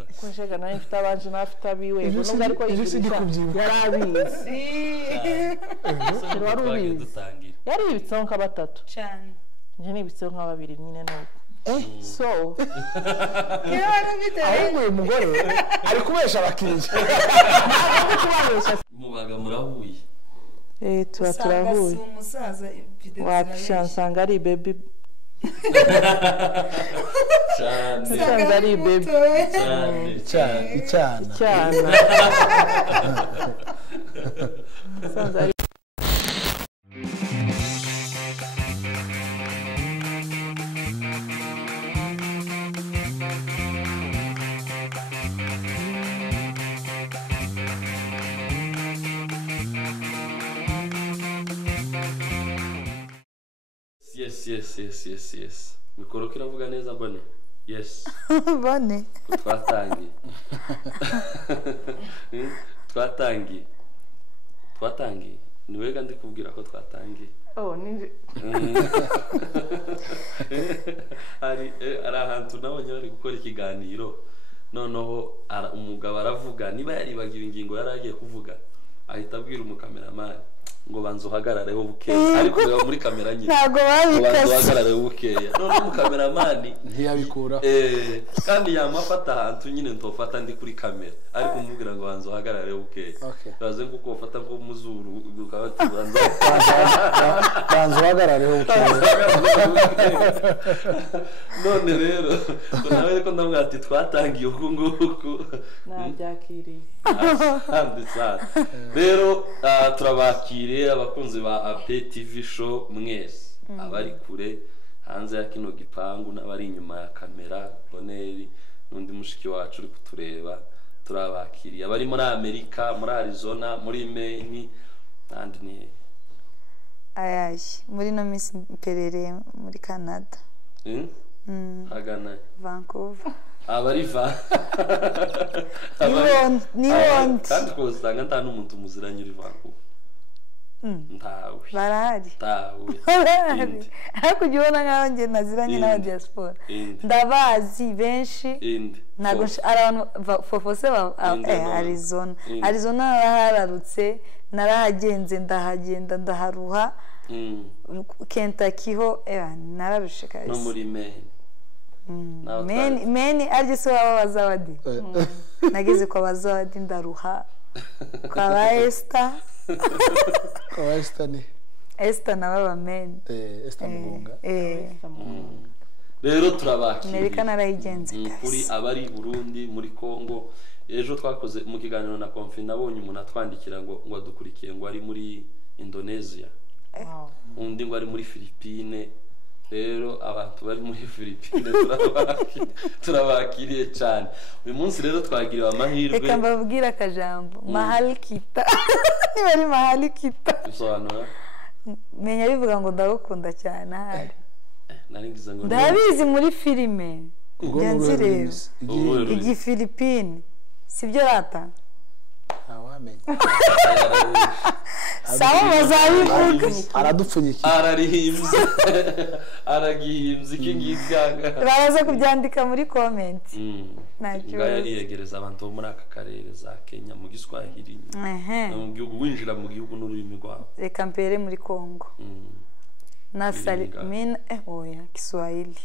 kunshega nayo mfite abanje nafite abiwe nubwo ariko yarabizi yari ibitseho nka batatu cyane nje nibitseho nka babiri nyine nuko so ahubwo uyu mugore ari kubesha abakiriya mubaga murahuye tuba turahuye wapishansanga ari baby cyane ari baby icyana yes mikoro kiravuga neza bone yes bone twatangiye niwe kandi kubwira ko twatangiye ninje ari ahantu nabonye bari gukora ikiganiro noneho umugabo aravuga niba yaribagiwe ingingo yaragiye kuvuga ahita abwira umukameramani ngo banze uhagarareho bukeya ariko reba muri kamera nyine ntago babikase uhagarareho bukeya none umukameramani ntiyabikura kandi yamafata ahantu nyine ntofata ndi kuri kamera ariko umubwira ngo banze uhagarareho bukeya baze kuko ufata nko muzuru ukabati banze uhagarareho bukeya none rero nawe ko ndamwati twatangiye uko nguko nabyakiriye rero turabakire abakunzi ba Ape TV show mwese abari kure hanze ya kino gipangu n'abari inyuma ya kamera Boneri n'undi mushiki wacu uri kutureba turabakiriye abari muri Amerika muri Arizona muri Maine and ni ayashi muri no Miss Perere muri Canada hagana Vancouver abari niwondi kandi ko usanga nta n'umuntu muziranye uri Vancouver ntawe barahari ariko ujya ubona nk'aho njye naziranye n'aba diaspora ndabazi benshi ntabwo ari abantu fofose Arizona narahararutse narahagenze ndahagenda ndaharuha Kentucky ho nararushe kabisa no muri Maine ariko se waba bazawadi nageze kwa bazawadi ndaruha kwa ba Esther ni Esther na baba Maine Esther Mugunga rero turabakiriye Amerika narayigenze kuri abari Burundi muri Congo ejo twakoze mu kiganiro na Konfi nabonye umuntu atwandikira ngo adukurikiye ngo ari muri Indonesia undi ngo ari muri Philippines rero abantu bari muri Philippines turabakiriye cyane uyu munsi rero twagiriwe amahirwe reka mbabwira akajambo mahali kita niba ari mahali kita bisobanura menya bivuga ngo ndagukunda cyane ahari naringiza ngo ndabizi muri filime ngenzi rero Philippines sibyo rata awamenye sawa bazabivuga aradupfunyikira aragihimbye ikingikanga baraza kubyandika muri comment nacyo yariyegereza abantu bo muri aka karere za Kenya mu Giswahili mu gihugu winjira mu gihugu n'ururimi rwabo reka mpere muri Congo na Salimina oya Kiswahili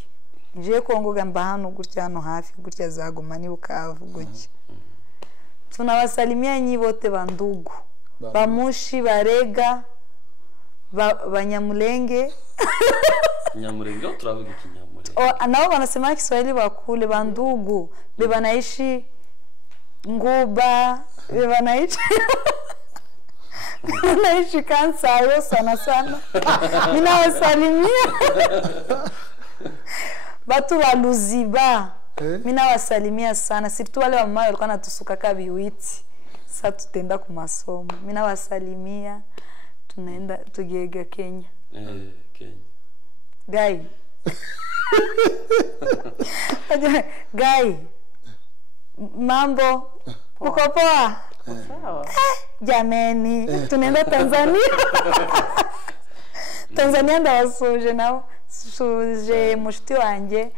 nje Congo gamba hano gutya hano hafi gutya zaguma ni Bukavu gutya tunawasalimia nyi bote bandugu bamushi barega banyamulenge Nyamulenge turavuga ikinyamulenge nao wanasema Kiswahili bakule bandugu bebanaishi Nguba bebanaishi naishi Kansayo sana ninawasalimia batu wa Luziba minawasalimia sana sirtu wale wamama walikuwa natusuka kabiwiti sasa tutenda ku masomo minawasalimia tunaenda tugega Kenya Guy Guy mambo uko poa sawa jameni tunaenda Tanzania ndabasuje nao suje mushiti wanje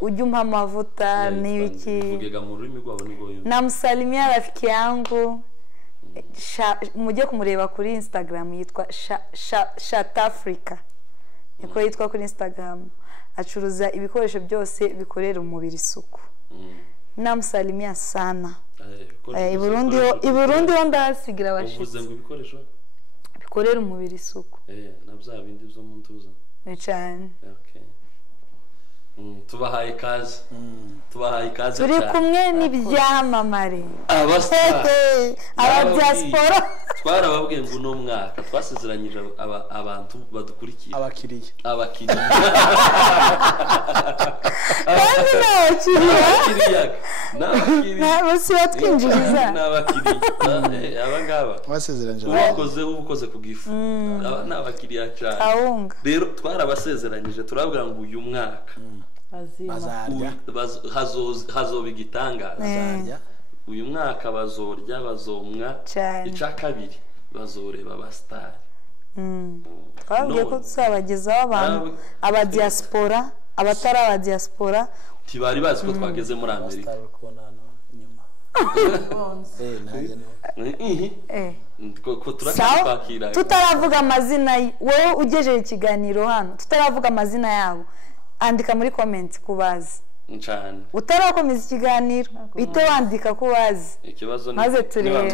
ujye umpa amavuta n'ibiki. Uvugega mu rurimi rwabo nigo yumva. Namsalimia rafiki yangu. Mujye kumureba kuri Instagram yitwa Shat Africa. Niko yitwa kuri Instagram. Acuruza ibikoresho byose bikorera umubiri isuku. Namsalimia sana. Iburundi ho ndahasigira abashitsi. Uvuze ngo ibikoresho bikorera umubiri isuku. Na bya bindi byo mu ntuza. Cyane. Okay. Tubahaye kaze. Tubahaye kaze cyane. Turi kumwe n'ibyamamare. Aba diaspora. Twarababwiye ngo no mwaka twasezeranyije abantu badukurikiye. Abakiriya. Kandi n'abakiriya. Bose batwinjiriza. N'abakiriya. Abangaba. Wasezeranyije. Ubukoze ku gifu. N'abakiriya cyane. Rero twarabasezeranyije turabwira ngo uyu mwaka hazoba igitangaza. Uyu mwaka bazorya bazomwa ica kabiri bazoreba abastari. Twabwiye ko tuzabagezaho abantu aba diaspora abatari aba diaspora tibari bazi ko twageze muri Amerika. Tutaravuga amazina wowe ugejeje ikiganiro hano tutaravuga amazina yabo andika muri comment kubazi ncane utarakomeza ikiganiro ito wandika kubazi ikibazo maze turebe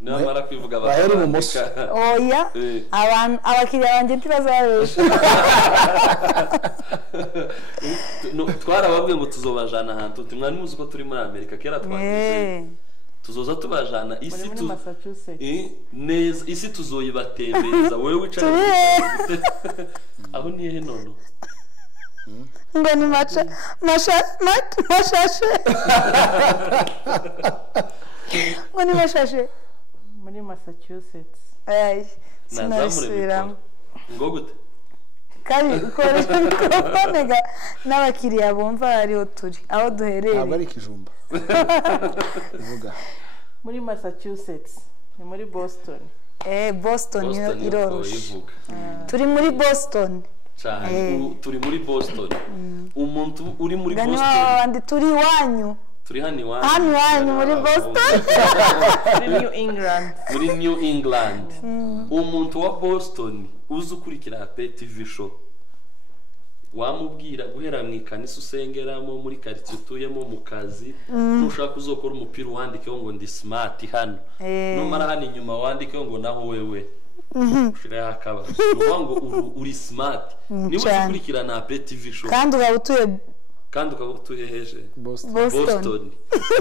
namara kwivuga baheri mu muso oya abantu abakiriya banje ntibazabesha twarababwiye ngo tuzobajana ahantu timwani muzi ko turi muri Amerika kera twagize tuzoza tubajana isi neza isi tuzoyibatembeza wewe wicaye aho niye nono ngo ni mashashe ngo ni mashashe muri Massachusetts. Ay, sinasubiramo ngo gute kandi ukoresha mikrofone n'abakiriya bumva hariho turi aho duherereye. Ntabwo ari Kijumba. Vuga. Muri Massachusetts ni muri Boston. Boston iroroshe. Turi muri Boston. Cyane turi muri Boston. Umuntu uri muri Boston. Kandi turi wanyu. Turi hani wanyu muri Boston. Muri New England. Muri New England. Umuntu wa Boston uzukurikira TV show. Wamubwira guhera mu ikanisa usengeramo muri quartier utuyemo mu kazi ushaka uzokora umupira wandikeho ngo ndi smart hano numara hano inyuma wandikeho ngo naho wewe ushira akaba ngo uri smart niba ukurikirana TV show kandi ukabutuye heje Boston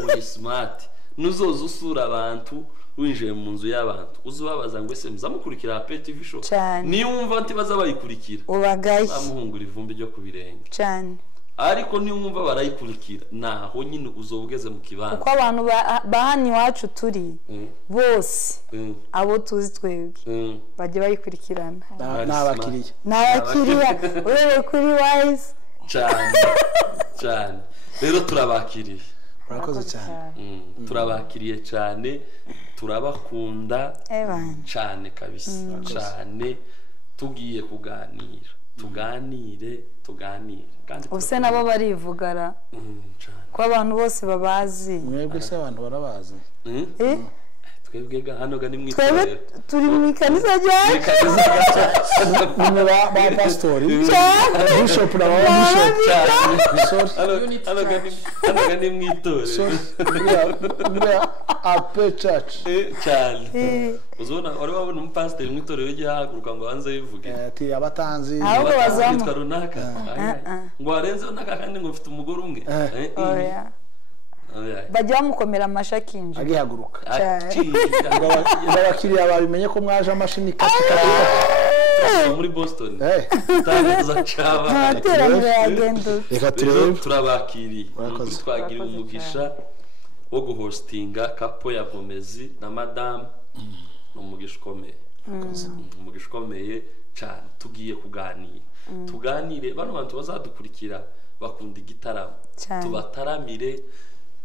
uri smart nuzoza usura abantu winjiye mu nzu y'abantu uzubabaza ngo ese muzamukurikira TV show ni wumva ntibaza bayikurikira ubagaye amuhungura ivumbi ryo kubirenge cyane ariko ni wumva barayikurikira naho nyine uzobugeze mu kibanza uko abantu bahani iwacu turi bose abo tuzi twebwe bajye bayikurikirana n'abakiriya urebe kuri Wise cyane rero turabakiriye urakoze cyane turabakiriye cyane turabakunda cyane kabisa cyane tugiye kuganira tuganire kandi ubuse nabo barivugara ko abantu bose babazi mwebwe se abantu barabazi twebwe hano ga nimwitorero twebwe turi mu kanisa ryacu ni ba pastori bishop na bishop hano ga nimwitorero ape church cyane uzona wari wabona umupasiteri mw'itorero yahaguruka ngo hanze yivuge ati abatanzi ahubwo bazamutwa runaka ngo arenzeho nakakandi ngo mfite umugore umwe bajya bamukomera amashakinje agihaguruka abakiriya babimenye ko mwaje amashini muri Boston tutaza cyaba reka turebe turabakiriye twagira umugisha wo guhostinga kapo ya Gomezi na Madame umugisha ukomeye cyane tugiye tuganire bano bantu bazadukurikira bakunda igitaramo tubataramire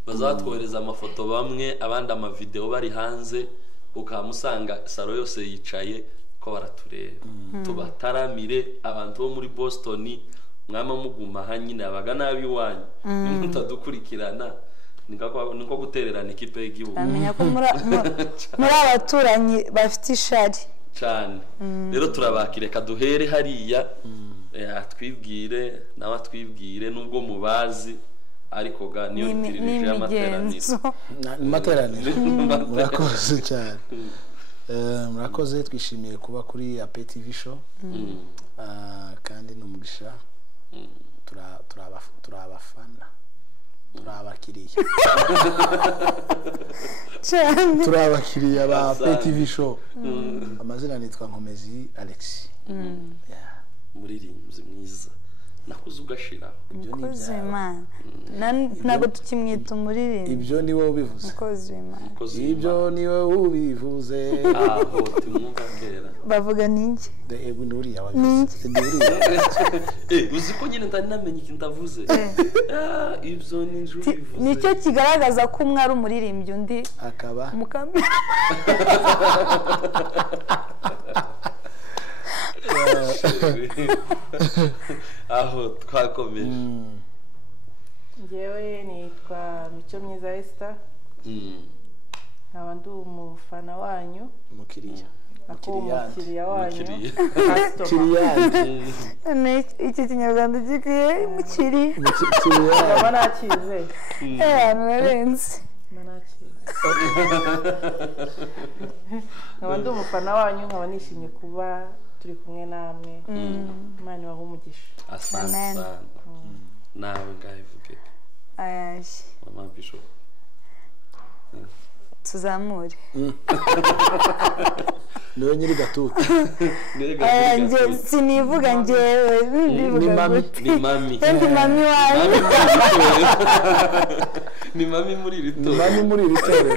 bazatwohereza amafoto bamwe abandi amavideo bari hanze ukamusanga saro yose yicaye ko baratureba tubataramire abantu bo muri Boston mwama muguma hanyine abaga nabi wanyu mutadukurikirana niko gutererana ikipe y'igihugu amenya ko muri abaturanyi bafite ishari cyane rero turabakireka duhere hariya twibwire nawe twibwire nubwo mubazi ariko ga niyo tiririje amateraniro murakoze cyane murakoze twishimiye kuba kuri APTV show kandi n'umugisha turabafana turabakiriya ba APTV show amazina nitwa Nkomezi Alex muririmbyi mwiza nakuze ugashira ibyo ni Imana ntabwo tukimwita umuririmbyi ibyo ni wowe ubivuze ibyo ni wowe ubivuze aho tumwumva kera bavuga ninjye nuriya wabivuze uzi ko nyine ndari namenye ikintu ndavuze ibyo ni njye ubivuze nicyo kigaragaza ko umwe ari umuririmbyi undi akaba mukambi aho twakomeje njyewe nitwa Mico Myiza Esther nkaba ndi umufana wanyu umukiriya wanyu iki kinyarwanda gikwiye mukiri nkaba nakize narenze nkaba ndi umufana wanyu nkaba nishimye kuba turi kumwe namwe Imana ibahe umugisha asante sana nawe ngayivuge mama Bishop tuzamure niwe nyiri gatutu sinivuga njyewe ndivuga ni mami wanyu ni mami muri iri toro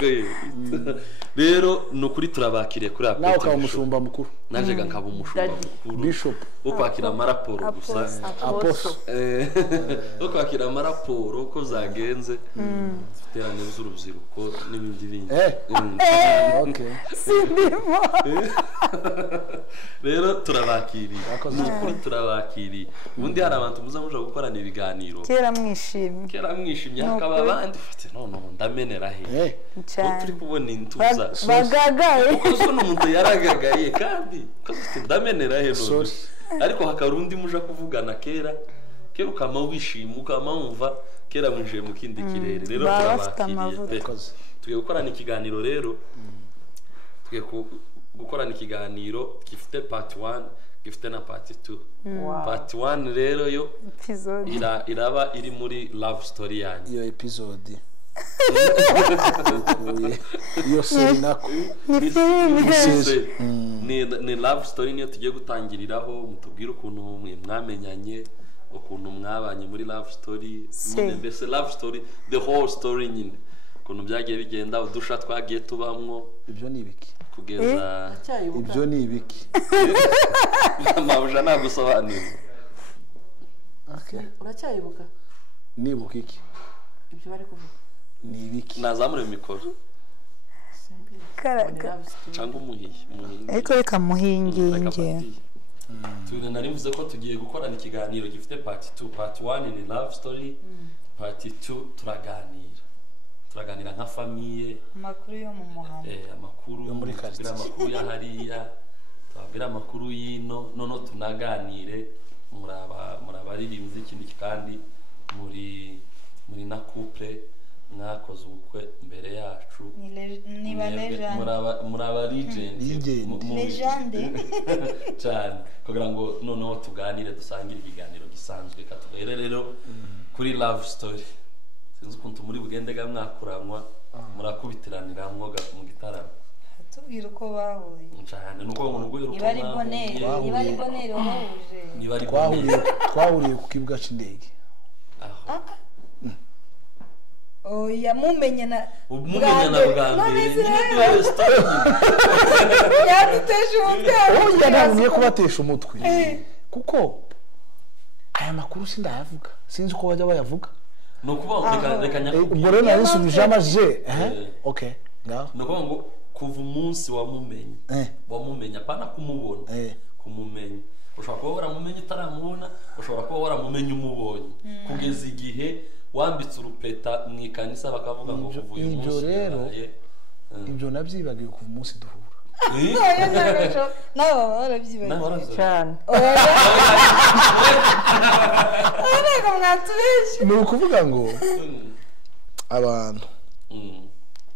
rero nukuri turabakiriye kuri nawe ukaba umushumba mukuru najega nkaba umushumba mukuru Bishop wo kwakira amaraporo gusa wo kwakira amaraporo ko zagenze ziterane z'urubyiruko n'ibindi bindi sindimo rero turabakiriye nukuri turabakiriye ubundi hari abantu muza muja gukorana ibiganiro kera mwishimye hakaba abandi ufite none ndamenera he turi kubona intuza bagagaye kuko n'umuntu yaragagaye kandi ufite ndamenera he none ariko hakaba undi muja kuvugana kera ukama wishima ukama wumva kera mwinjiye mu kindi kirere rero turabakiriye tugiye gukorana ikiganiro rero tugiye gukorana ikiganiro gifite part 1 gifite na part 2 part 1 rero yo iraba iri muri love story yanyu iyo episode iyo senako ni love story niyo tugiye gutangiriraho mutubwire ukuntu mwamenyanye ukuntu mwabanye muri love story nyine mbese love story the whole story nyine ukuntu byagiye bigenda udusha twagiye tubamwo ibyo ni ibiki kugeza ibyo ni ibiki mabuja nagusobanurira uracyayibuka nibuka iki ibyo bari kuvuga ni ibiki nazamure mikoro cyangwa umuhiye ariko reka muhinginge narivuze ko tugiye gukorana ikiganiro gifite part 2 part 1 ni love story part 2 turaganira nka famille amakuru yo mu muhanda amakuru yo muri quartier amakuru ya hariya tubabwira amakuru yino none tunaganire murabaririmbyi ikindi kandi muri na couple mwakoze ubukwe mbere yacu ni muraba legende cyane kugira ngo noneho tuganire dusangire ikiganiro gisanzwe katubere rero kuri love story sinzi ukuntu muri bugendega mwakuranwa murakubitiranira mwoga mu gitaramo tubwira uko bahuye cyane nuko ngo nugo niba ari bonero bahuje twahuriye ku kibuga cy'indege oya mumenye na bwa mbere yadutesha umutwe oya ntabwo kubatesha umutwe kuko aya makuru sindayavuga sinzi uko bajya bayavuga nukuvuga reka nyakubwira ubwo rero narisubije amaje okay ngaho nukuvuga ngo kuva umunsi wamumenye apana kumubona kumumenya ushobora kuba waramumenye utaramubona ushobora kuba waramumenye umubonye kugeza igihe wambitse urupeta mu ikanisa bakavuga ngo kuvuye umunsi ibyo rero ibyo nabyibagiwe kuva umunsi duhura nawe baba barabyibagiwe cyane ntabwo mwatubeshye ni ukuvuga ngo abantu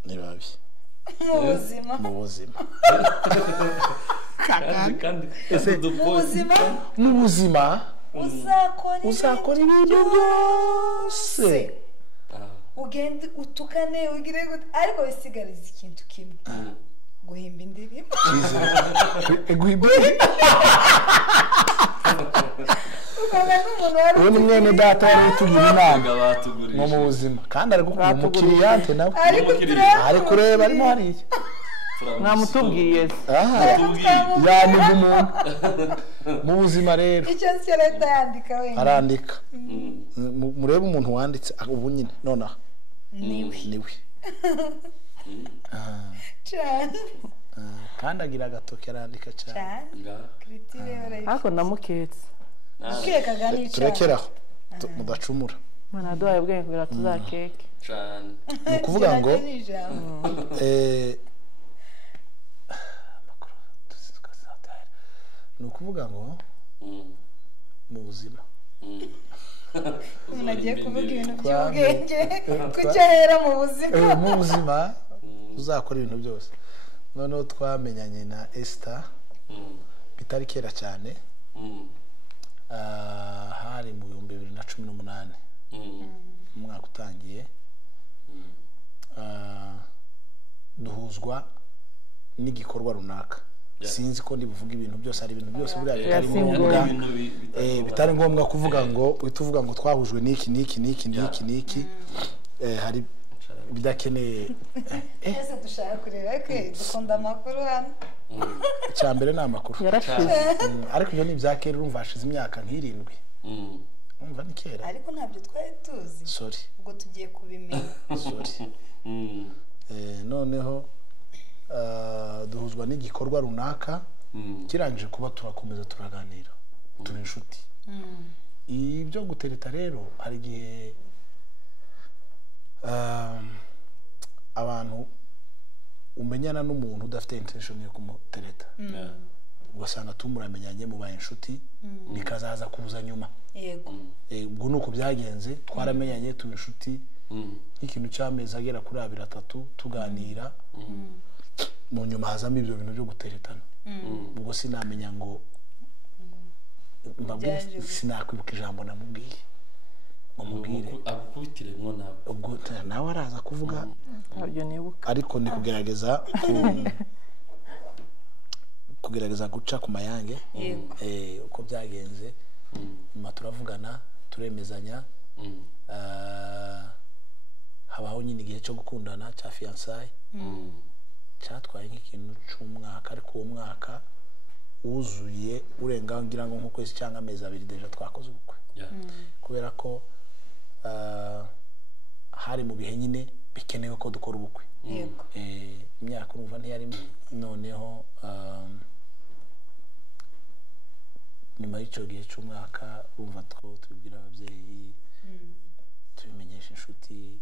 ni babi mu buzima kandi mu buzima uzakora ibintu byose ugende utukane ugire gute ariko wisigariza ikintu kimwe guhimba indirimbo uwo ni mwene data yari tugira inama nko mu buzima kandi ari gukora umukiriya nawe ari kureba arimo hariya mwamutubwiye yaniga umuntu mu buzima rero icyo cyo leta yandika wenyine arandika murebe umuntu wanditse ubu nyine nonaha niwe cyane kandi agira agatoki arandika cyane ariko ndamuketse ukekaga n'icyaha turekeraho mudacumura mana duhaye ubwenge kugira tuzakeke cyane ni ukuvuga ngo ni ukuvuga ngo mu buzima umuntu agiye kuvuga ibintu by'ubwenge kuki ahera mu buzima mu buzima uzakora ibintu byose noneho twamenyanye na Esther bitari kera cyane hari mu 2018 umwaka utangiye duhuzwa n'igikorwa runaka sinzi ko ndibuvuga ibintu byose ari ibintu byose buriya bitari ngombwa bitari ngombwa kuvuga ngo utuvuga ngo twahujwe niki hari bidakeneye ese dushaka kureba ko dukunda amakuru hano cyambere na makuru yarashize ariko ibyo ni byakera urumva hashize imyaka nk'irindwi umva ni kera ariko ntabyo twari tuzi sorry ubwo tugiye kubimenya sorry noneho duhuzwa n'igikorwa runaka kirangije kuba turakomeza turaganira turi inshuti ibyo gutereta rero hari igihe abantu umenyana n'umuntu udafite intention yo kumutereta ugasanga tumuramenyanye mubaye inshuti bikazaza kuza nyuma yego ubwo nuko byagenze twaramenyanye turi inshuti nk'ikintu cy'amezi agera kuri 2-3 tuganira mu nyuma hazamo ibyo bintu byo guteretana ubwo sinamenya ngo mbabwire sinakwibuka ijambo namubwiye umubwire akubitiremo nawe ubwo nawe araza kuvuga ntabyo nibuka ariko ni kugerageza guca ku mayange uko byagenze nyuma turavugana turemezanya habaho nyine igihe cyo gukundana cya fiançailles cyatwaye nk'ikintu cy'umwaka ariko uwo mwaka wuzuye urenga ngira ngo nk'ukwezi cyangwa amezi 2 deja twakoze ubukwe kubera ko hari mu bihe nyine bikenewe ko dukora ubukwe imyaka urumva ntiyari noneho nyuma y'icyo gihe cy'umwaka urumva tubibwira ababyeyi tubimenyesha inshuti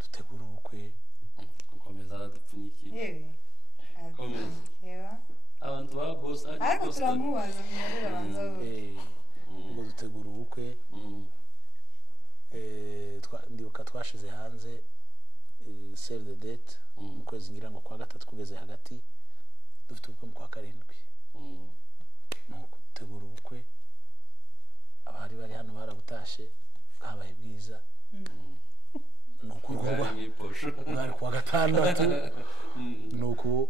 dutegura ubukwe gukomeza aradupfunyikiye komeza abantu ba boss ariko turamubaza mwirira banza ngo dutegura ubukwe ndibuka twashize hanze save the date mu kwezi ngira ngo kwa 3 kugeze hagati dufite ubukwe mu kwa 7 nuko dutegura ubukwe abari bari hano barabutashe bwabaye bwiza nuko mwari kwa 6 nuko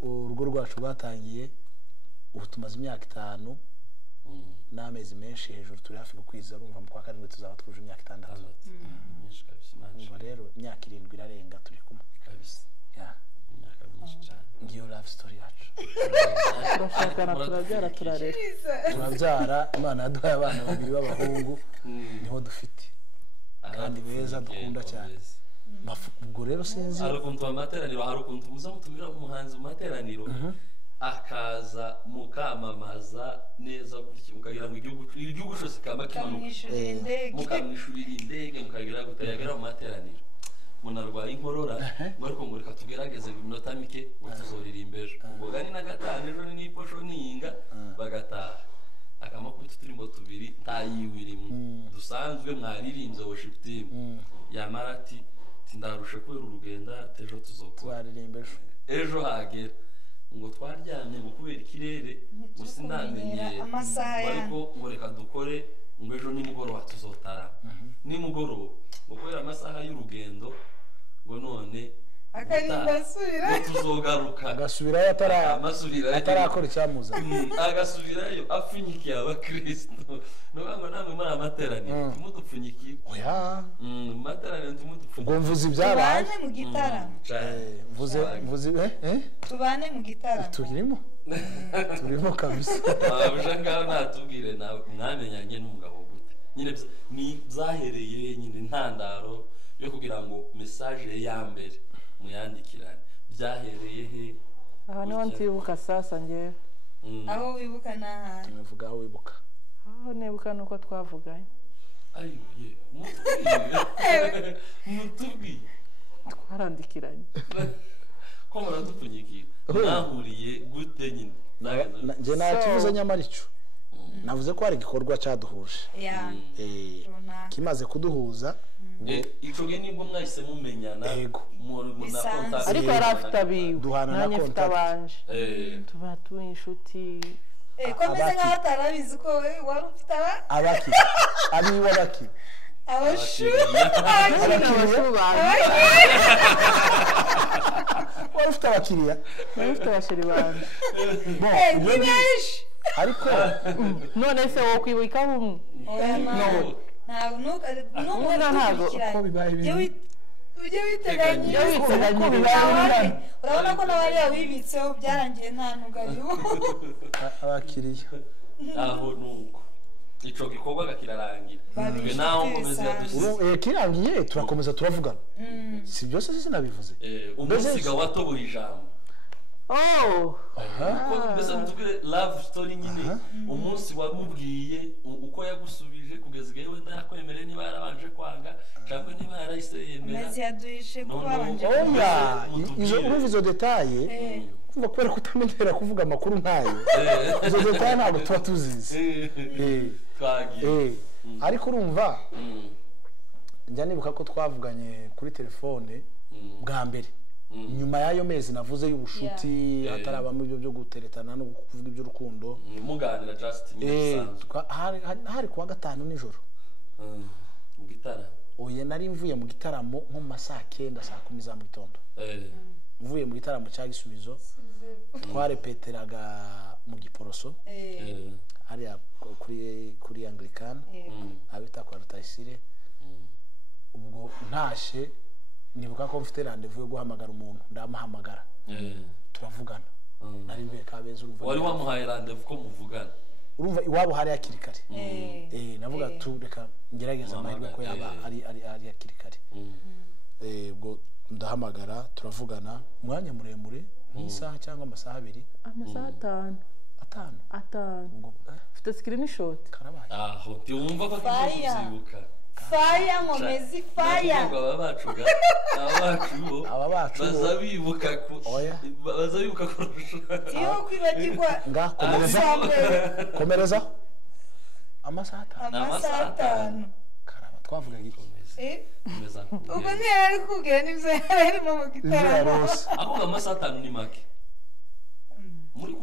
urugo rwacu rwatangiye ubu tumaze imyaka 5 n'amezi menshi hejuru turi hafi gukwiza urumva mu kwa 7 tuzaba twuje imyaka 6 ubu rero imyaka 7 irarenga turi kumwe kabisa imyaka myinshi cyane ngiyo love story yacu turashakana turabyara turarera turabyara Imana yaduhaye abana 2 b'abahungu niho dufite kandi beza dukunda cyane ubwo rero sinzi hari ukuntu amateraniro hari ukuntu muza mutumira umuhanzi mu materaniro akaza mukamamaza neza gutya mukagira ngo igihugu cyose kaba kimanuka mukamwishurira indege mukagira gutayagera mu materaniro munarwaye inkorora ariko ngo reka tugerageze iminota mike tuzoririmba ejo ngo gani na gatanu ejo n'iposho n'inga bagataha akamakuru turimo tubiri tayiwirimo dusanzwe mwaririnze worship team yamara ati ndarushe kubera urugenda ejo tuzokora ejo hagera ngo twaryamye ngo kubera ikirere gusa ndamenyera ariko ngo reka dukore ngo ejo nimugoroba tuzotara nimugoroba ngo kubera amasaha y'urugendo ngo none akarinda tuzogaruka agasubirayo atarakora icyamuza agasubirayo apfunyikiye abakristo ngo namwe muri amateraniro tumudupfunyikiye oya amateraniro tumudupfunyikiye ubwo mvuze ibyabaye tubane mu gitaramo mvuze tubane mu gitaramo turimo kabisa abuja ngaho natubwire mwamenyanye n'umugabo gute nyine ni byahereye nyine intandaro yo kugira ngo message ya mbere muyandikirane byahereye he aha niho ntibuka sasa ngewe aho wibuka n'ahandi tunavuga aho wibuka aho nibuka nuko twavuganye ayiye mutubwiye twarandikiranye ko muradupfunyikira mwahuriye gute nyine njye ntakivuze nyamara icyo navuze ko hari igikorwa cyaduhuje kimaze kuduhuza ico ge nibwo mwahise mumenyana ariko yari afite abiwe nanjye mfite abanje tuba tuba inshuti komeze nk'aho atarabizi ko wari ufite abaki abiwe abaki abashu wari ufite abakiriya wari ufite abasheri banje ni benshi ariko none se wo kwibuka bumwe ntabwo uko bibaye ibintu ujye witeganyiriza urabona ko nawe ariya wibitseho byarangiye nta ntugariho abakiriya aho nuko ico gikorwa kirarangira naho nkomeza yadusize kirangiye turakomeza turavugana si byose sinabivuze umusiga watoboye ijambo mbese mutubwire love story nyine umunsi wamubwiye uko yagusubije kugeza igihe wenda yakwemereye niba yarabanje kwanga cyangwa niba yarahise yemera maze yaduhishe ko babanje urumva izo detaye kumva kubera kutamenyera kuvuga amakuru nkayo izo detaye ntabwo tuba tuzizi ariko urumva njya nibuka ko twavuganye kuri telefone bwa mbere nyuma y'ayo mezi navuze y'ubushuti hatarabamo ibyo byo guteretana no kuvuga iby'urukundo muganira just hari kuwa gatanu nijoro mu gitara oye nari mvuye mu gitaramo nko mu masaha 9 saa 10 za mu gitondo mvuye mu gitaramo cya Gisubizo twarepeteraga mu Giporoso hari kuri Anglican abita kwa Rutayisire ubwo ntashe nibuka ko mfite rendezvous yo guhamagara umuntu ndamuhamagara turavugana nari mbe Kabeza urumva wari wamuhaye rendezvous ko muvugana urumva iwabo hari akirikare navuga tu reka ngerageza amahirwe ko yaba ari akirikare ubwo ndahamagara turavugana umwanya muremure nk'isaha cyangwa amasaha 2 amasaha 5 mfite screenshot karabaye aho tiwumva ko kizibuka fire nkomezi fire ababacu bazabibuka kurusha iyo kwibagirwa komereza amasaha 5 karaba twavuga iki ubwo ntiyari kubwira n'ibyo yarimo mu gitaramo ako amasaha 5 ni make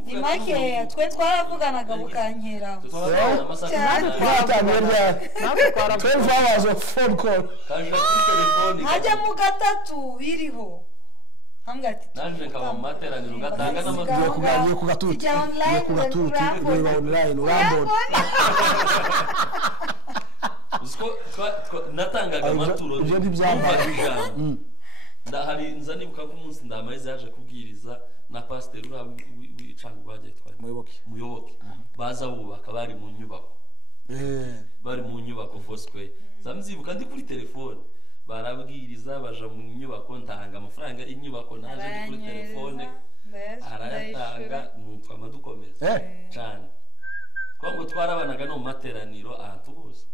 ni make twe twaravuganaga mukankera hajya mu gatatu biriho naje nkaba mu materaniro ngatanga n'amakuru kugagiye ku gatuti reba online urambona natangaga amaturo n'umvaga ijambo ndahari nza nibuka ko umunsi ndamariza yaje kubwiriza na pasiteri w'icanga rwagiye twari muyoboke baza bubaka bari mu nyubako Foursquare zamzibuka ndi kuri telefone barabwiriza baja mu nyubako ntanga amafaranga y'inyubako naje kuri telefone arayatanga numva amadukomeza cyane kuko ngo twarabanaga no mu materaniro ahantu hose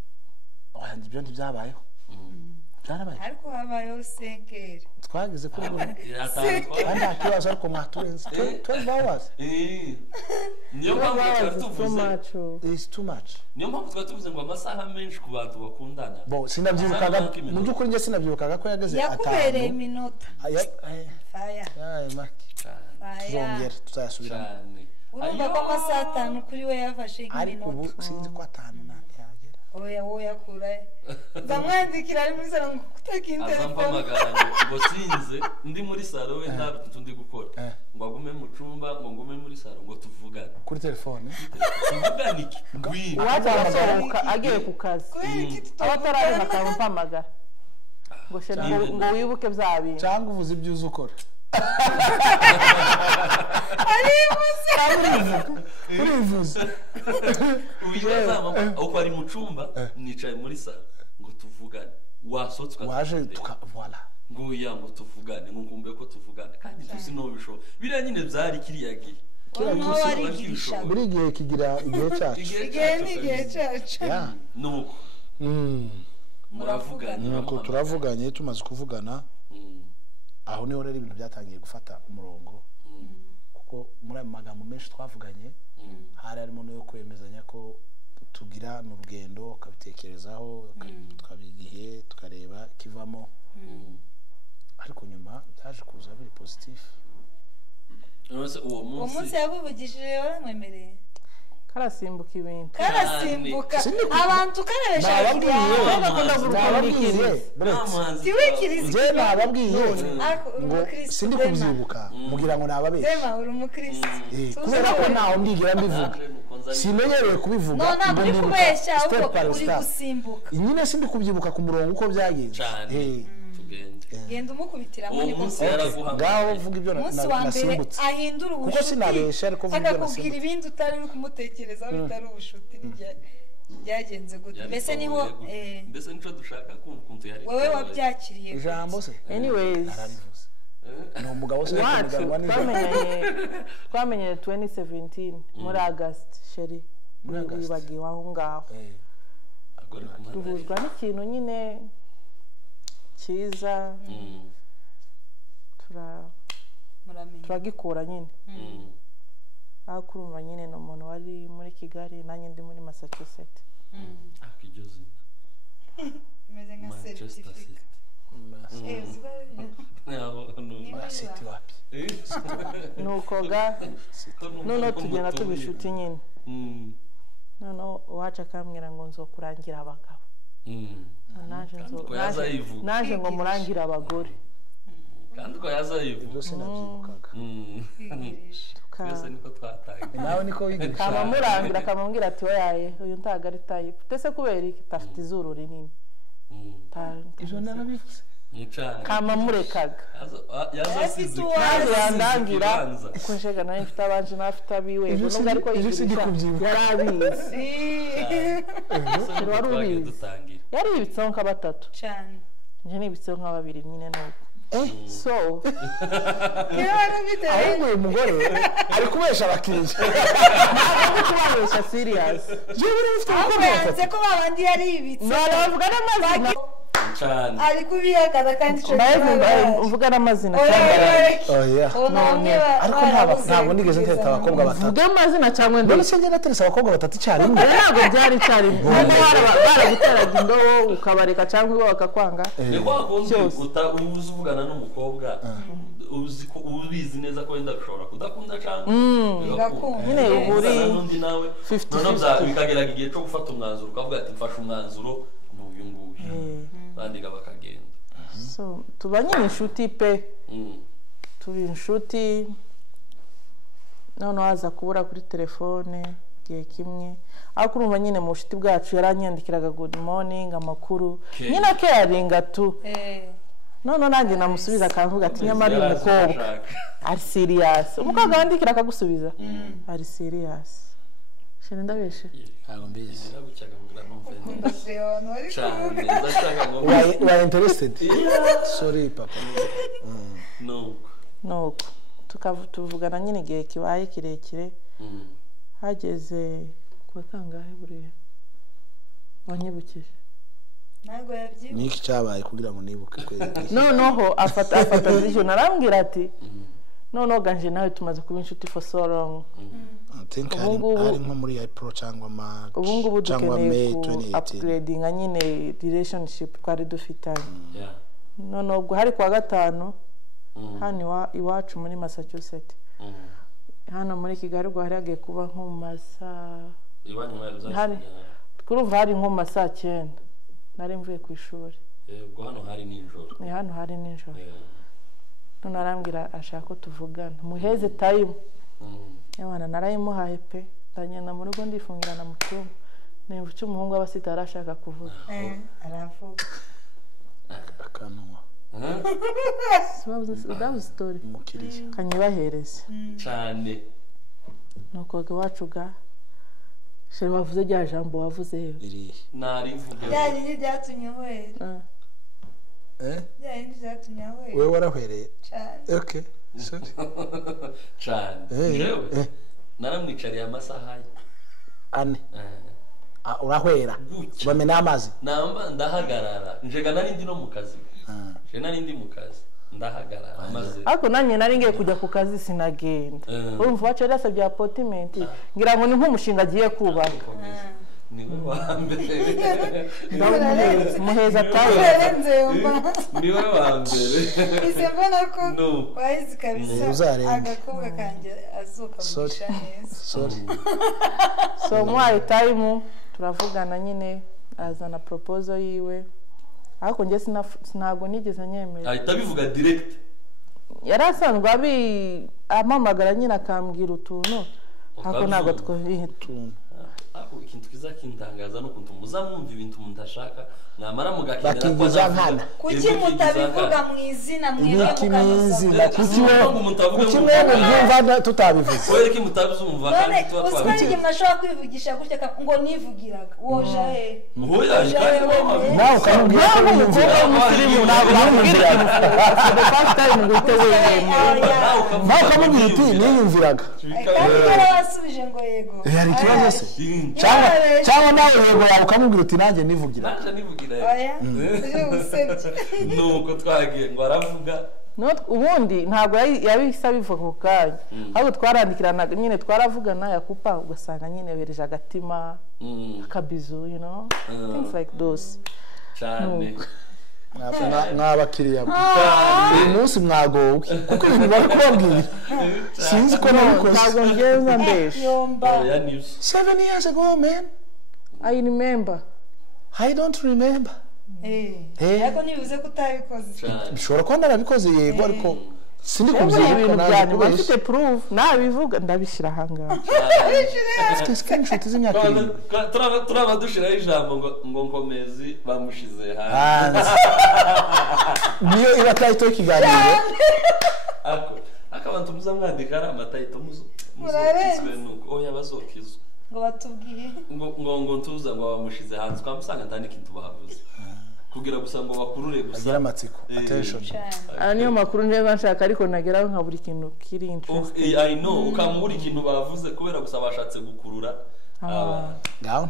wanjye ibyo ntibyabayeho byarabaye ariko habayeho senkeri twagize kuri ubu kandi akibazo ariko mwaturenze 12 hours niyo mpamvu tuvuze is too much niyo mpamvu tuvuze ngo amasaha menshi ku bantu bakundana bo sinabyibukaga mu by'ukuri njye sinabyibukaga ko yageze yakubereye iminota faya maki tuzongera tuzasubiramo urumva ko amasaha 5 kuri we yafashe iminota ariko ubu sinzi ko 5 nandi yagera oya kuraye ndamwandikira ari muri salo ngo kutakinda azampamagara ngo sinze ndi muri salo we nta tundi gukora ngo agume mu cumba ngo ngume muri salo ngo tuvugane kuri telefone tuvugane iki ngwino waje arasohoka agiye ku kazi abatarari bakampamagara ngo sheri ngo wibuke bya bintu cyangwa uvuze ibyo uzi ukora urivuze ubigezama uko ari mu cumba nicaye muri salo ngo tuvugane wasotse waje voilà ngo ngo tuvugane ngo ngumbe ko tuvugane kandi tuzi no bisho bira nyine byari kiriyagiye buri gihe kigira igihe cyacu igihe cyacu nuko muravuganye nuko turavuganye tumaze kuvugana aho niho rero ibintu byatangiye gufata umurongo kuko muri ayo magambo menshi twavuganye hari harimo no kwemezanya ko tugira mu rugendo ukabitekerezaho tukabigihe tukareba kivamo ariko nyuma byaje kuza biri positif uwo munsi yabuvugishije waramwemereye karasimbuka ibintu karasimbuka abantu karebesha nababwiye tiwikiriza nababwiye ngo sindi kubyibuka mugira ngo nababeshye Dema uri umukristo kubera ko naho ndigira mbivuga simenyereye kubivuga ngo ndi kubeshya ahubwo uri gusimbuka nyine sindi kubyibuka ku murongo uko byagenze genda umukubitiramo niko ngaho uvuga ibyo nasimbutse ahindura kuko sinabesha ariko uvuga ibyo akakubwira ibindi utari uri kumutekerezaho bitari ubushuti byagenze gute mbese niho mbese nico dushaka kumva yari wewe wabyakiriye ijambo se anyways no mugabo se twamenye 2017 muri August sheri wibagiwe aho ngaho duhuzwa n'ikintu nyine cyiza turagikura nyine aho kurumva nyine ni umuntu wari muri Kigali nanjye ndi muri Massachusetts imeze nka certificate nuko ga noneho tugenda tubishuti nyine noneho uwacu akambwira ngo nzokurangira abagabo naje ngo murangira abagore kandi ko yazayivuga byose nabyibukaga byose niko twataye nawe niko wigisha kamamurambira akamubwira ati oyaye uyu ntago ari type tese kubera iki tafite izuru rinini izo narabivuze kamamurekaga yazasize yandangira ko nshega nayo mfite abanje nafite abiwe nubwo ariko yigisha yarabizi wari ubizi yari ibitseho nka batatu cyane nje nibitseho nka babiri nyine nuko so ahubwo uyu mugore ari kubesha abakiriya ntabwo kubabesha serious yanze ko babandi yari ibitse baravuga n'amazina cyane ari kubiyakana kandi uvuga n'amazina ariko ntabwo nigeze nteta abakobwa batatu uvuga amazina cyangwa ndetse nse naterese abakobwa batatu icyarimwe ntabwo byari icyarimwe baraguteraga indobo ukabareka cyangwa ibo bakakwanga byose uzi uvugana n'umukobwa ubizi neza ko wenda ushobora kudakunda cyangwa nyine uburi n'undi nawe bikageraga igihe cyo gufata umwanzuro ukavuga ati mfashe umwanzuro n'uyu nguyu bandika bakagenda so tuba nyine inshuti pe tuba inshuti none waza kubura kuri telefone igihe kimwe aho kurumva nyine mu bucuti bwacu yaranyandikiraga good morning amakuru nyine akayaringa tu none nanjye namusubiza akamvuga ati nyamara uyu mukobwa ari serious umukobwa wandikira akagusubiza ari serious shene ndabeshe ntabwo mbizi cyane we interested sorry papa no tuvugana nyine igihe kibaye kirekire hageze kuwa kangahe buriya wanyibukije ntabwo yabyibuka niki cyabaye kugira ngo nibuke kwezi noneho afata decision arambwira ati noneho ganje nawe tumaze kuba inshuti for so long I think hari nko muri April cyangwa March ubu ngubu dukeneye ku upgrading nyine relationship twari dufitanye noneho ubwo hari kuwa gatanu hano iwacu muri Massachusetts hano muri Kigali ubwo hari hagiye kuba nko mu masaha kurumva hari nko mu masaha 9 nari mvuye ku ishuri ubwo hano hari nijoro hano hari nijoro none arambwira ashaka ko tuvugana muheze time yabana narayimuhaye pe ndagenda mu rugo ndifungirana mu cyumba nimba icyo umuhungu abasita arashaka kuvuga aravuga akanwa that story mukiriya kanyibahereze cyane nuko iwacu ga sheri wavuze rya jambo wavuze iri narivuga byari byatumye wera byari byatumye wera wewe warahwereye cyane okay sorry cyane jewe naramwicariye amasaha ane urahwera bamena amazi namba ndahagarara njega nari ndi no mu kazi je nari ndi mu kazi ndahagarara amaze ariko nanjye nari ngiye kujya ku kazi sinagenda urumva wacu yasabye appointment ngira ngo ni nk'umushinga agiye kubaka niwe wa mbere muheza tawe niwe wa mbere ise mbona ko wahize kabisa agakobwa kanjye azuka mugisha neza so mwaye time turavugana nyine azana proposal yiwe ariko njye sinago nigeze nyemera ahita bivuga direct yarasanzwe amamagara nyine akambwira utuntu ariko ntago twobituntu ako ikintu kiza kintangaza no kuntu muzamwumva ibintu mundashaka namara bakivuza nkana kuki mutabivuga mu izina mwebwe mukanyuzina kuki mwebwe byumva tutabivuze kwere ki mutabizumva kandi twatwaye usibye mashaka kwivugisha gutya ngo nivugiraga woja he hoya nawe ukamubwira ko yumvira umusirimu ntabwo namubwira the first time ngwite wewe nawe ukamubwira uti niyumviraga kandi yarabasubije ngo yego hari ikibazo se cyangwa nawe yego yawe ukamubwira uti nanjye nivugira oya usebye nuko twagiye ngo aravuga ubundi ntabwo yabisa bivuga ku kanya ahubwo twarandikiranaga nyine twaravugana yakupa ugasanga nyine bereje agatima akabizu you know things like those cyane mwabakiriya uyu munsi mwagowe kuko ibintu bari kubabwira sinzi ko nabikoze ntabwo ngenza mbeshe 7 years ago man I remember I don't remember yako nibuze kutabikoze bishobora kuba narabikoze yego ariko sindi kubwira ibintu byanjye bafite proof nabivuga ndabishyira ahangaha afite screenshot z'imyaka turaba dushiraho ijambo ngo ngomezi bamushize hanze niyo iba title y'ikiganiro akabantu muzamwandika ari amatayito muzokizwe nuko oya bazokizwe ngo batubwiye ngo ntuza ngo bamushize hanze twamusanga ndani kintu bavuze kugira gusa ngo bakurure gusa agira amatsiko attention niyo makuru neza nshaka ariko nageraho nka buri kintu kiri interesting I know ukamubura ikintu bavuze kubera gusa bashatse gukurura ngaho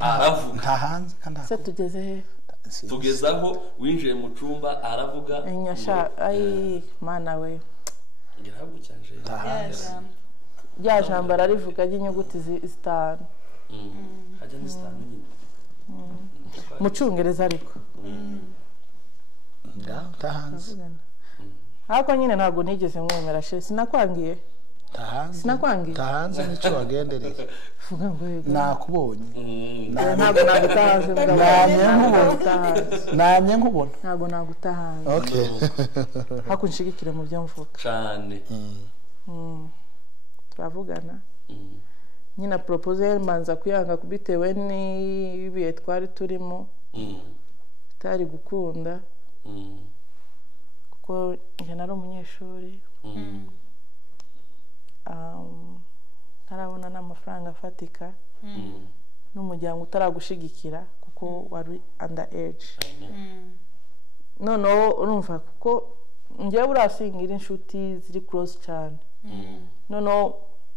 nta hanze kandi se tugeze he tugezaho winjiye mu cumba aravuga inyasha ai mana we ngiraho cyanje rya jambo ararivuga ry'inyuguti zitanu hajya ni zitanu nyine mu cyongereza ariko nta hanze ariko nyine ntabwo nigeze mwemera she sinakwangiye sinakwangiye nta hanze nicyo wagendereye vuga ngo yego nakubonye ntabwo nagutahanze namye nkubona ntabwo nagutahanze okay hakunshigikire mu byo mvuga cyane turavugana nyina proposal manza kuyanga kubitewe n'ibihe twari turimo tari gukunda kuko njye nari umunyeshuri ntarabona n'amafaranga afatika n'umuryango utaragushigikira kuko wari under age noneho urumva kuko njyewe urasingira inshuti ziri close cyane noneho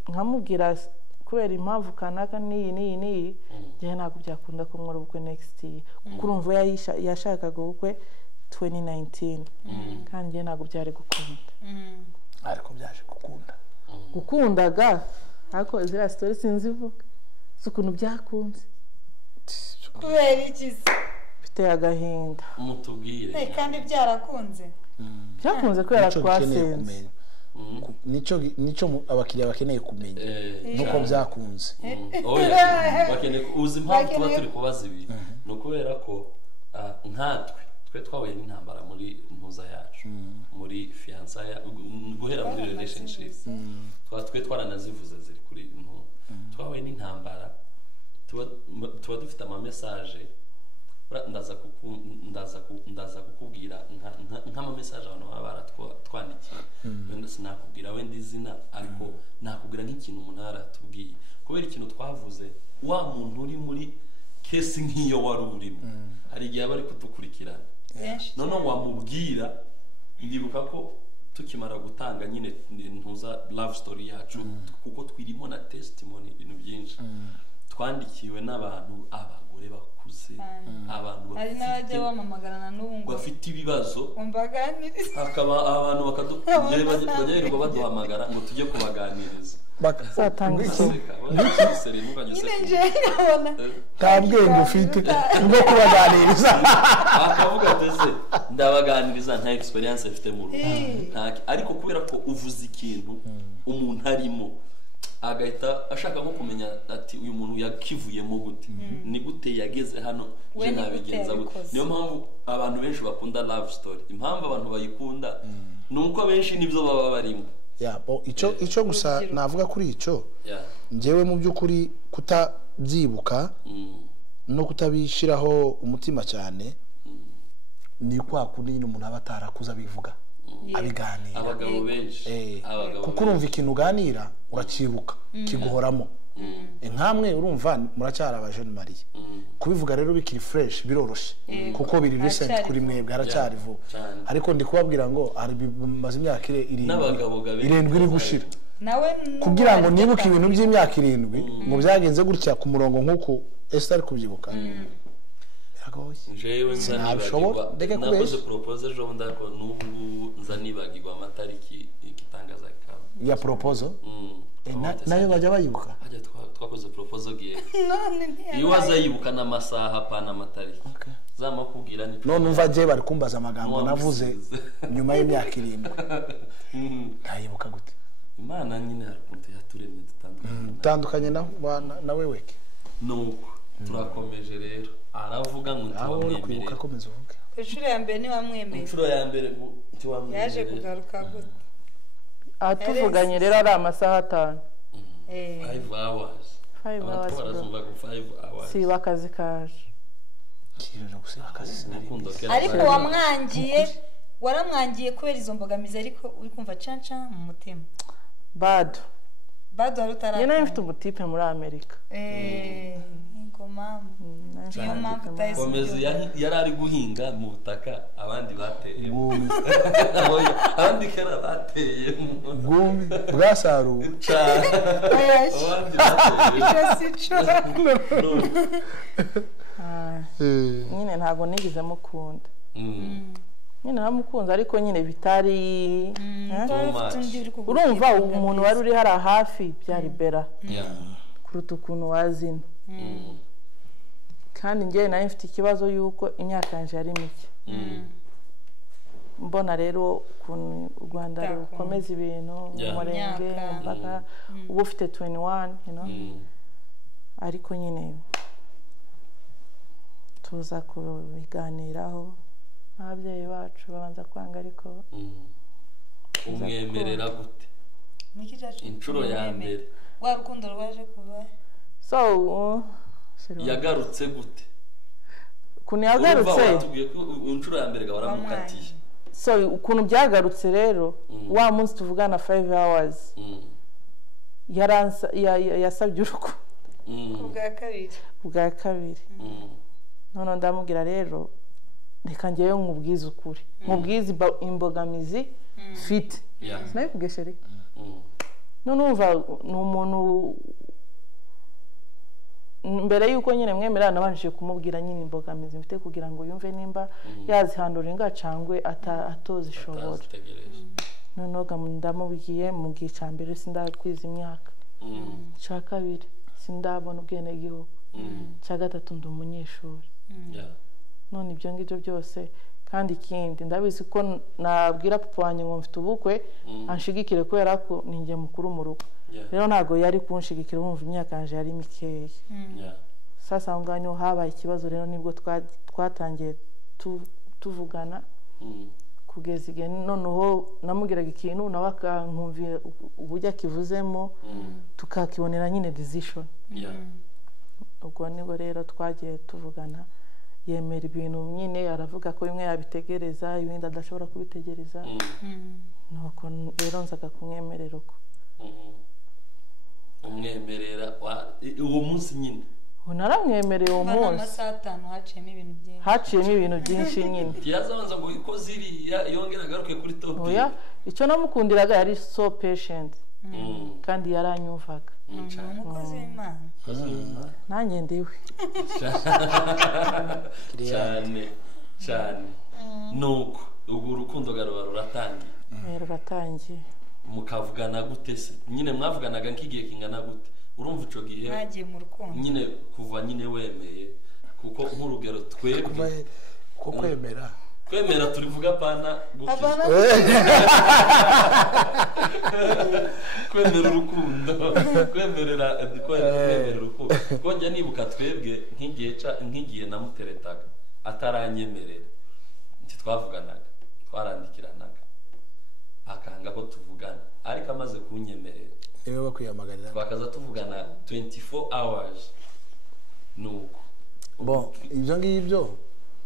nkamubwira kubera impamvu kanaka n'iyi njyewe ntabwo byakunda ko nkora ubukwe next year kuko urumva yashakaga ubukwe 2019 kandi njyewe ntabwo byari gukunda ariko byaje gukundaga ariko ziriya story sinzivuga z'ukuntu byakunze kubera iki se biteye agahinda mutubwire kandi byarakunze byakunze kubera twasenze nico abakiriya bakeneye kumenya nuko byakunze bakeneye uzi impamvu tuba turi kubaza ibi ni ukubera ko twe twahuye n'intambara muri mpuza yacu muri fiancaya guhera muri relationship twe twaranazivuze ziri kuri twahuye n'intambara tuba dufite ama message ndaza kukubwira nk'ama message abantu baba baratwandikiye wenda sinakubwira wenda izina ariko nakubwira nk'ikintu umuntu aratubwiye kubera ikintu twavuze wa muntu uri muri kesi nk'iyo wari urimo hari igihe aba ari kudukurikirana noneho wamubwira ndibuka ko tukimara gutanga nyine ntuza love story yacu kuko twirimo na testimony ibintu byinshi twandikiwe n'abantu abagore bakuze abantu bafite ibibazo hakaba abantu bajyayirirwa baduhamagara ngo tujye kubaganiriza batanga nta bwenge ufite bwo kubaganiriza akavuga ati ndabaganiriza nta experience afite mu ariko kubera ko uvuze ikintu umuntu arimo agahita ashaka nko kumenya ati uyu muntu yakivuyemo gute ni gute yageze hano je nabigenza gute niyo mpamvu abantu benshi bakunda love story impamvu abantu bayikunda nuko benshi nibyo baba barimo ico gusa navuga kuri ico njewe mu by'ukuri kutabyibuka no kutabishiraho umutima cyane ni kwa kundi umuntu aba atarakuza bivuga abiganira abagabo benshi kuko urumva ikintu uganira uracibuka kiguhoramo nkamwe urumva muracyari abajene Marie kubivuga rero bikiri fresh biroroshe kuko biri recent kuri mwebwe aracyari vuba ariko ndi kubabwira ngo ari bimaze imyaka irindwi iri gushira nawe kugira ngo nibuke ibintu by'imyaka 7 ngo byagenze gutya ku murongo nkuko Esther kubyibuka jewe nzanibagirwa nakoze proposal jo ndako n'ubu nzanibagirwa amatariki igitangaza kawe ya proposal nayo bajya bayibuka twakoze proposal giye iyo wazayibuka n'amasaha pana amatariki zama kubwira ni none umva je bari kumbaza amagambo navuze nyuma y'imyaka 7 ndayibuka gute imana nyine arakunte yaturemye dutandukanye na wewe nuko turakomeje rero aravuga ngo ntiwamwemerera komeza uvuge inshuro ya mbere ntiwamwemerera inshuro ya mbere ntiwamwemerera yaje kugaruka gute tuvuganye rero ari amasaha 5 5 hours 5 hours si wakazi kaje kirira gusiba akazi sinari ariko waramwangiye kubera izo mbogamizi ariko uri kumva canca mu mutima bado harutara yena mfite umutipe muri Amerika mama niyo mpamvu komezi yari ari guhinga mu butaka abandi bateye abandi kera bateye gumi bwasaruwe abandi bateye nyine ntago nigeze mukunda nyine namukunze ariko nyine bitari urumva umuntu wari uri hari hafi byari bera kuruta ukuntu wazina kandi njye nayo mfite ikibazo yuko imyaka yanje yari mike mbona rero ukuntu u Rwanda rukomeza ibintu umurenge mpaka ubu ufite 21 ariko nyine tuza kubiganiraho ababyeyi bacu babanza kwanga ariko umwemerera gute inshuro ya mbere wa rukundo rwaje kuba yagarutse gute ukuntu yagarutse watubwiye ko inshuro ya mbere baramukatiye ukuntu byagarutse rero wa munsi tuvugana 5 hours yasabye urukundo bwa kabiri none ndamubwira rero reka ngewe nkubwize ukuri nkubwize imbogamizi fit sinabikubwiye sheri numva ni umuntu mbere yuko nyine mwemera nabanje kumubwira nyine imbogamizi mfite kugira ngo yumve nimba yazihandura ingacangwe atozishobora noneho ndamubwiye mu gicambere sindakwiza imyaka cya kabiri sindabona ubwene gihugu cya gatatu ndi umunyeshuri none ibyo ngibyo byose kandi ikindi ndabizi ko nabwira papa wanjye ngo mfite ubukwe anshigikire kubera ko ninjye mukuru mu rugo rero ntabwo yari kunshigikira wumva imyaka yanjye yari mikeya sasa aho ngaho habaye ikibazo rero nibwo twatangiye tuvugana kugeza igihe noneho namubwiraga ikintu nawe akankumvira uburyo akivuzemo tukakibonera nyine decision ubwo nibwo rero twagiye tuvugana yemera ibintu nyine aravuga ko bimwe yabitegereza ibindi adashobora kubitegereza nuko rero nzaga kumwemerera uko umwemerera uwo munsi nyine naramwemereye uwo munsi amasaha 5 haciyemo ibintu byinshi nyine yazabanza ngo iko ziriya yongera agaruke kuri topic oya icyo namukundiraga yari so patient kandi yaranyumvaga umukozi w'Imana nanjye ndiwe cyane nuko ubwo urukundo garuba ruratangiye mukavugana gute se nyine mwavuganaga nk'igihe kingana gute urumva ico gihe nagiye mu rukundo nyine kuva nyine wemeye kuko nk'urugero twebwe ko kwemera turivuga pana kwemera urukundo kwemerera urukundo kongera nibuka twebwe nk'igihe namuteretaga ataranyemerera twavuganaga twarandikiranaga akanga ko tuvugana ariko amaze kunyemerera niwe bakwiyamagarira bakaza tuvugana 24 hours nuko bon ibyo ngibyo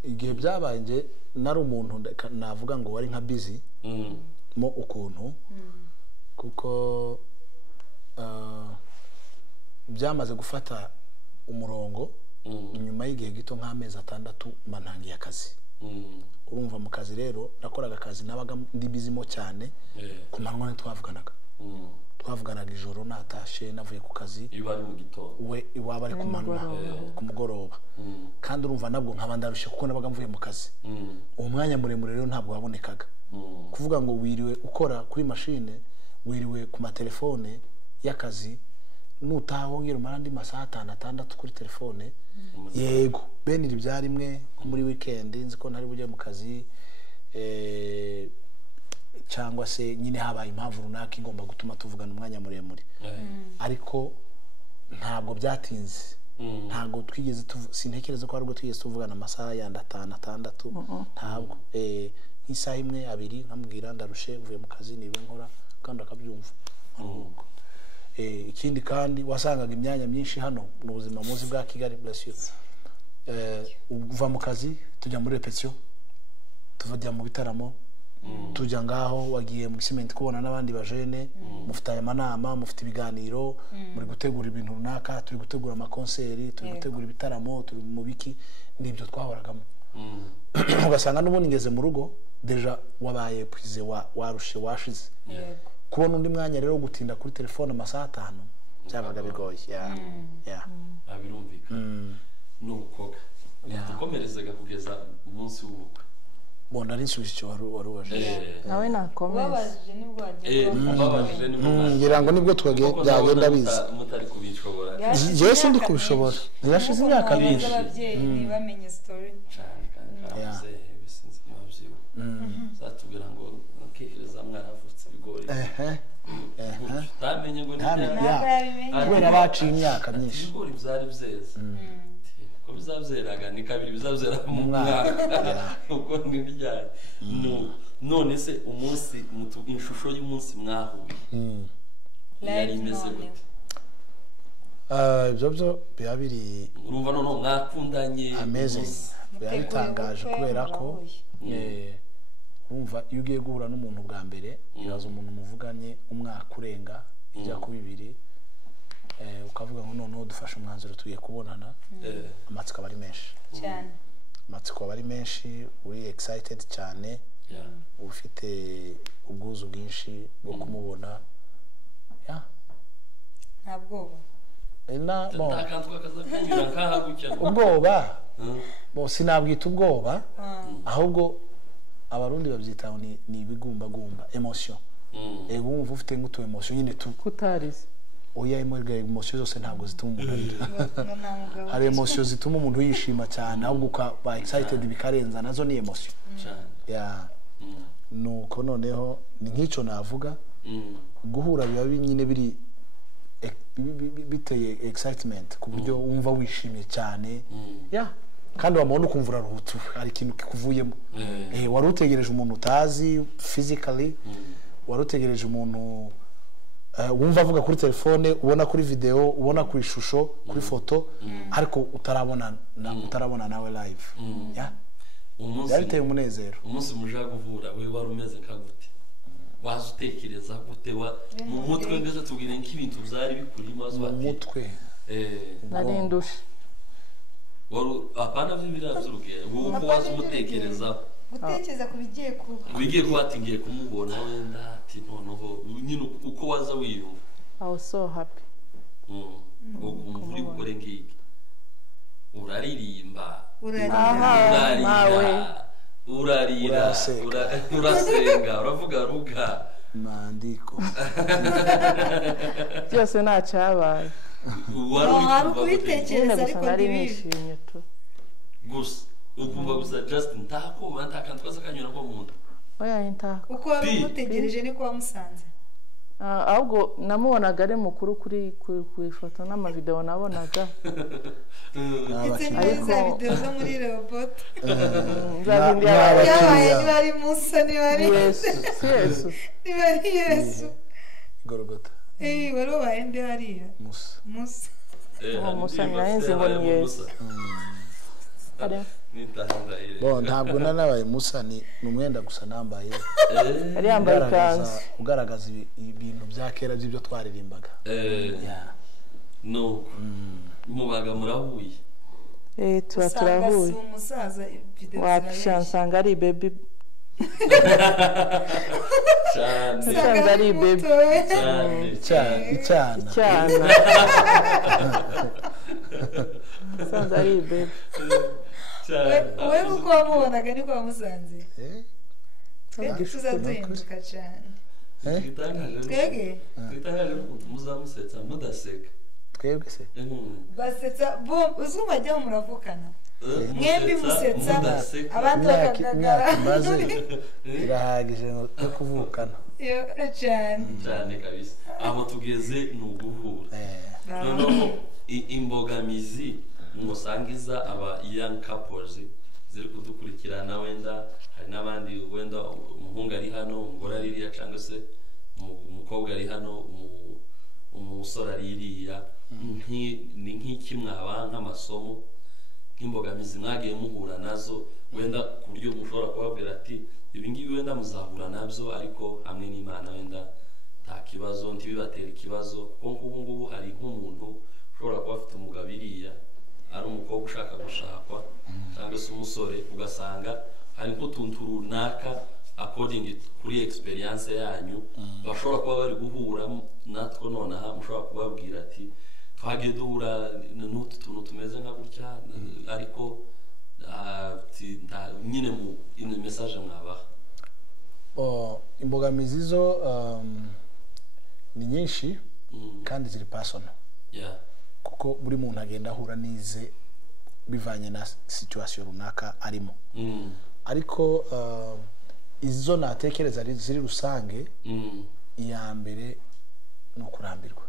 igihe byabanje nari umuntu navuga ngo wari nka busy mo ukuntu kuko byamaze gufata umurongo nyuma y'igihe gito nk'amezi 6 manangiye akazi urumva mu kazi rero nakoraga akazi nabaga ndi busy mo cyane ku manywa twavuganaga ijoro natashe navuye ku kazi ibari mu gitondo we iwaba ari ku manywa ku mugoroba kandi urumva nabwo nkaba ndarushye kuko nabaga mvuye mu kazi uwo mwanya muremure rero ntabwo wabonekaga kuvuga ngo wiriwe ukora kuri machine wiriwe ku matelefone y'akazi nutaha wongera umara andi masaha 5-6 kuri telefone yego bene iri byarimwe muri weekend nzi ko ntari bujye mu kazi cyangwa se nyine habaye impamvu runaka ingomba gutuma tuvugana umwanya muremure ariko ntabwo byatinze ntabwo twigeze sintekereza ko ariko twigeze tuvugana amasaha ya 5-6 ntabwo nk'isaha imwe abiri nkamubwira ndarushe mvuye mu kazi niwe nkora kandi akabyumva ikindi kandi wasangaga imyanya myinshi hano mu buzima muzi bwa Kigali bless you uva mu kazi tujya muri repetition tuvajya mu bitaramo tujya ngaho wagiye mu cement kubona n'abandi bajene mufitanye amanama mufite ibiganiro muri gutegura ibintu runaka turi gutegura amakonseri turi gutegura ibitaramo turi mu biki nibyo twahoragamo ugasanga n'ubundi ngeze mu rugo deja wabaye prize warushe washize kubona undi mwanya rero gutinda kuri telefone amasaha 5 byabaga bigoye abirumvika n'ubukoga dukomerezaga kugeza umunsi w'ubukwe bona ari nsubije waruwaje nawe nakomeza babajije nibwo ngira ngo nibwo byagenda biza mutari kubishobora Yesu ndi kubishobora yashize imyaka myinshi bamenye story zatubwira ngo ukihiriza mwaravutse bigori tamenye ngo kubera baciye imyaka myinshi ibigori byari byeze ko bizabyeraga ni kabiri bizabyera mu mwaka uko n'iryari none se umunsi ishusho y'umunsi mwahuye yari imeze gute ibyo biba biri urumva none mwakundanye amazing biratangaje kubera ko urumva iyo ugiye guhura n'umuntu bwa mbere iraza umuntu muvuganye umwaka urenga ijya ku 2 ukavuga ngo none dufashe umwanzuro tugiye kubonana amatsiko aba ari menshi cyane amatsiko aba ari menshi uri excited cyane ufite ubwuzu bwinshi bwo kumubona ya nta bwoba ntakantu kakaza kanyura nkaha gutya ubwoba bo sinabwita ubwoba ahubwo abarundi babyita ni ibigumbagumba emotion wumva ufite nk'utu emotion nyine kutarize oya emotion zose ntabwo zituma umuntu arira hari emotion zituma umuntu yishima cyane ahubwo ukaba excited bikarenza nazo ni emotion ya nuko noneho ni nk'icyo navuga guhura biba nyine biri biteye excitement ku buryo wumva wishimye cyane ya kandi wamubona ukumva uraruhutse hari ikintu kikuvuyemo wari utegereje umuntu utazi physically wari utegereje umuntu wumva avuga kuri telefone ubona kuri video ubona kuri ishusho kuri foto ariko utarabona nawe live ya byateye umunezero umunsi muja guhura we wari umeze nka gute waza utekereza gute mu mutwe mbese tubwire nk'ibintu byari bikurimo mu mutwe narindushe apana vy'ibirazuruke uko waza umutekereza gutekereza ku bigiye kuba ati ngiye kumubona wenda ati noneho nyine uko waza wiyumva I was so happy uri gukora ngiki uraririmba urarira urasenga uravuga ruga mandiko byose ntacyabaye wari kubitekereza ariko nishimye tu gusa ukumva gusa just ntakoma ntakantu kaza kanyura nko mu nda oya ntako uko wari umutegereje niko wamusanze ahubwo namubonaga ari mukuru ku ifoto n'amavideo nabonaga ariko video zo muri robot nzabindi Musa niwari Yesu Golgotha wari waende hariya Musa Musa naenze ngo ni Yesu ntabwo nanabaye Musa ni umwenda gusa nambaye ari yambaye ikanzu ugaragaza ibintu bya kera by'ibyo twaririmbaga no mubaga murahuye tuba turahuye wapishansanga ari baby cyane ari baby icyana sanza ari baby wewe uko wamubonaga niko wamusanze tuzaduhinduka cyane twebwe muzamusetsa mudaseka twebwe se basetsa uzuma bajya muravukana mwembi musetsa abandi bakagagara irahagije no kuvukana cyane kabisa aho tugeze ni uguhura noneho imbogamizi musangiza aba young couples ziri kudukurikirana wenda hari n'abandi wenda umuhungu ari hano umugore aririya cyangwa se umukobwa ari hano umusore aririya ni nk'iki mwaba nk'amasomo nk'imbogamizi mwagiye muhura nazo wenda ku buryo mushobora kubabwira ati ibi ngibi wenda muzahura nabyo ariko hamwe n'Imana wenda nta kibazo ntibibatera ikibazo kuko ubu ngubu hari nk'umuntu ushobora kuba afite umugabo iriya ari umukobwa ushaka gushakwa cyangwa se umusore ugasanga hari nk'utuntu runaka according kuri experience yanyu bashobora kuba bari guhura natwo nonaha mushobora kubabwira ati twagiye duhura n'utu tuntu tumeze nka gutya ariko nyine mu message mwabaha imbogamizi zo ni nyinshi kandi ziri personal kuko buri muntu agenda ahura n'ize bivanye na situation runaka arimo ariko izo natekereza ziri rusange iya mbere no kurambirwa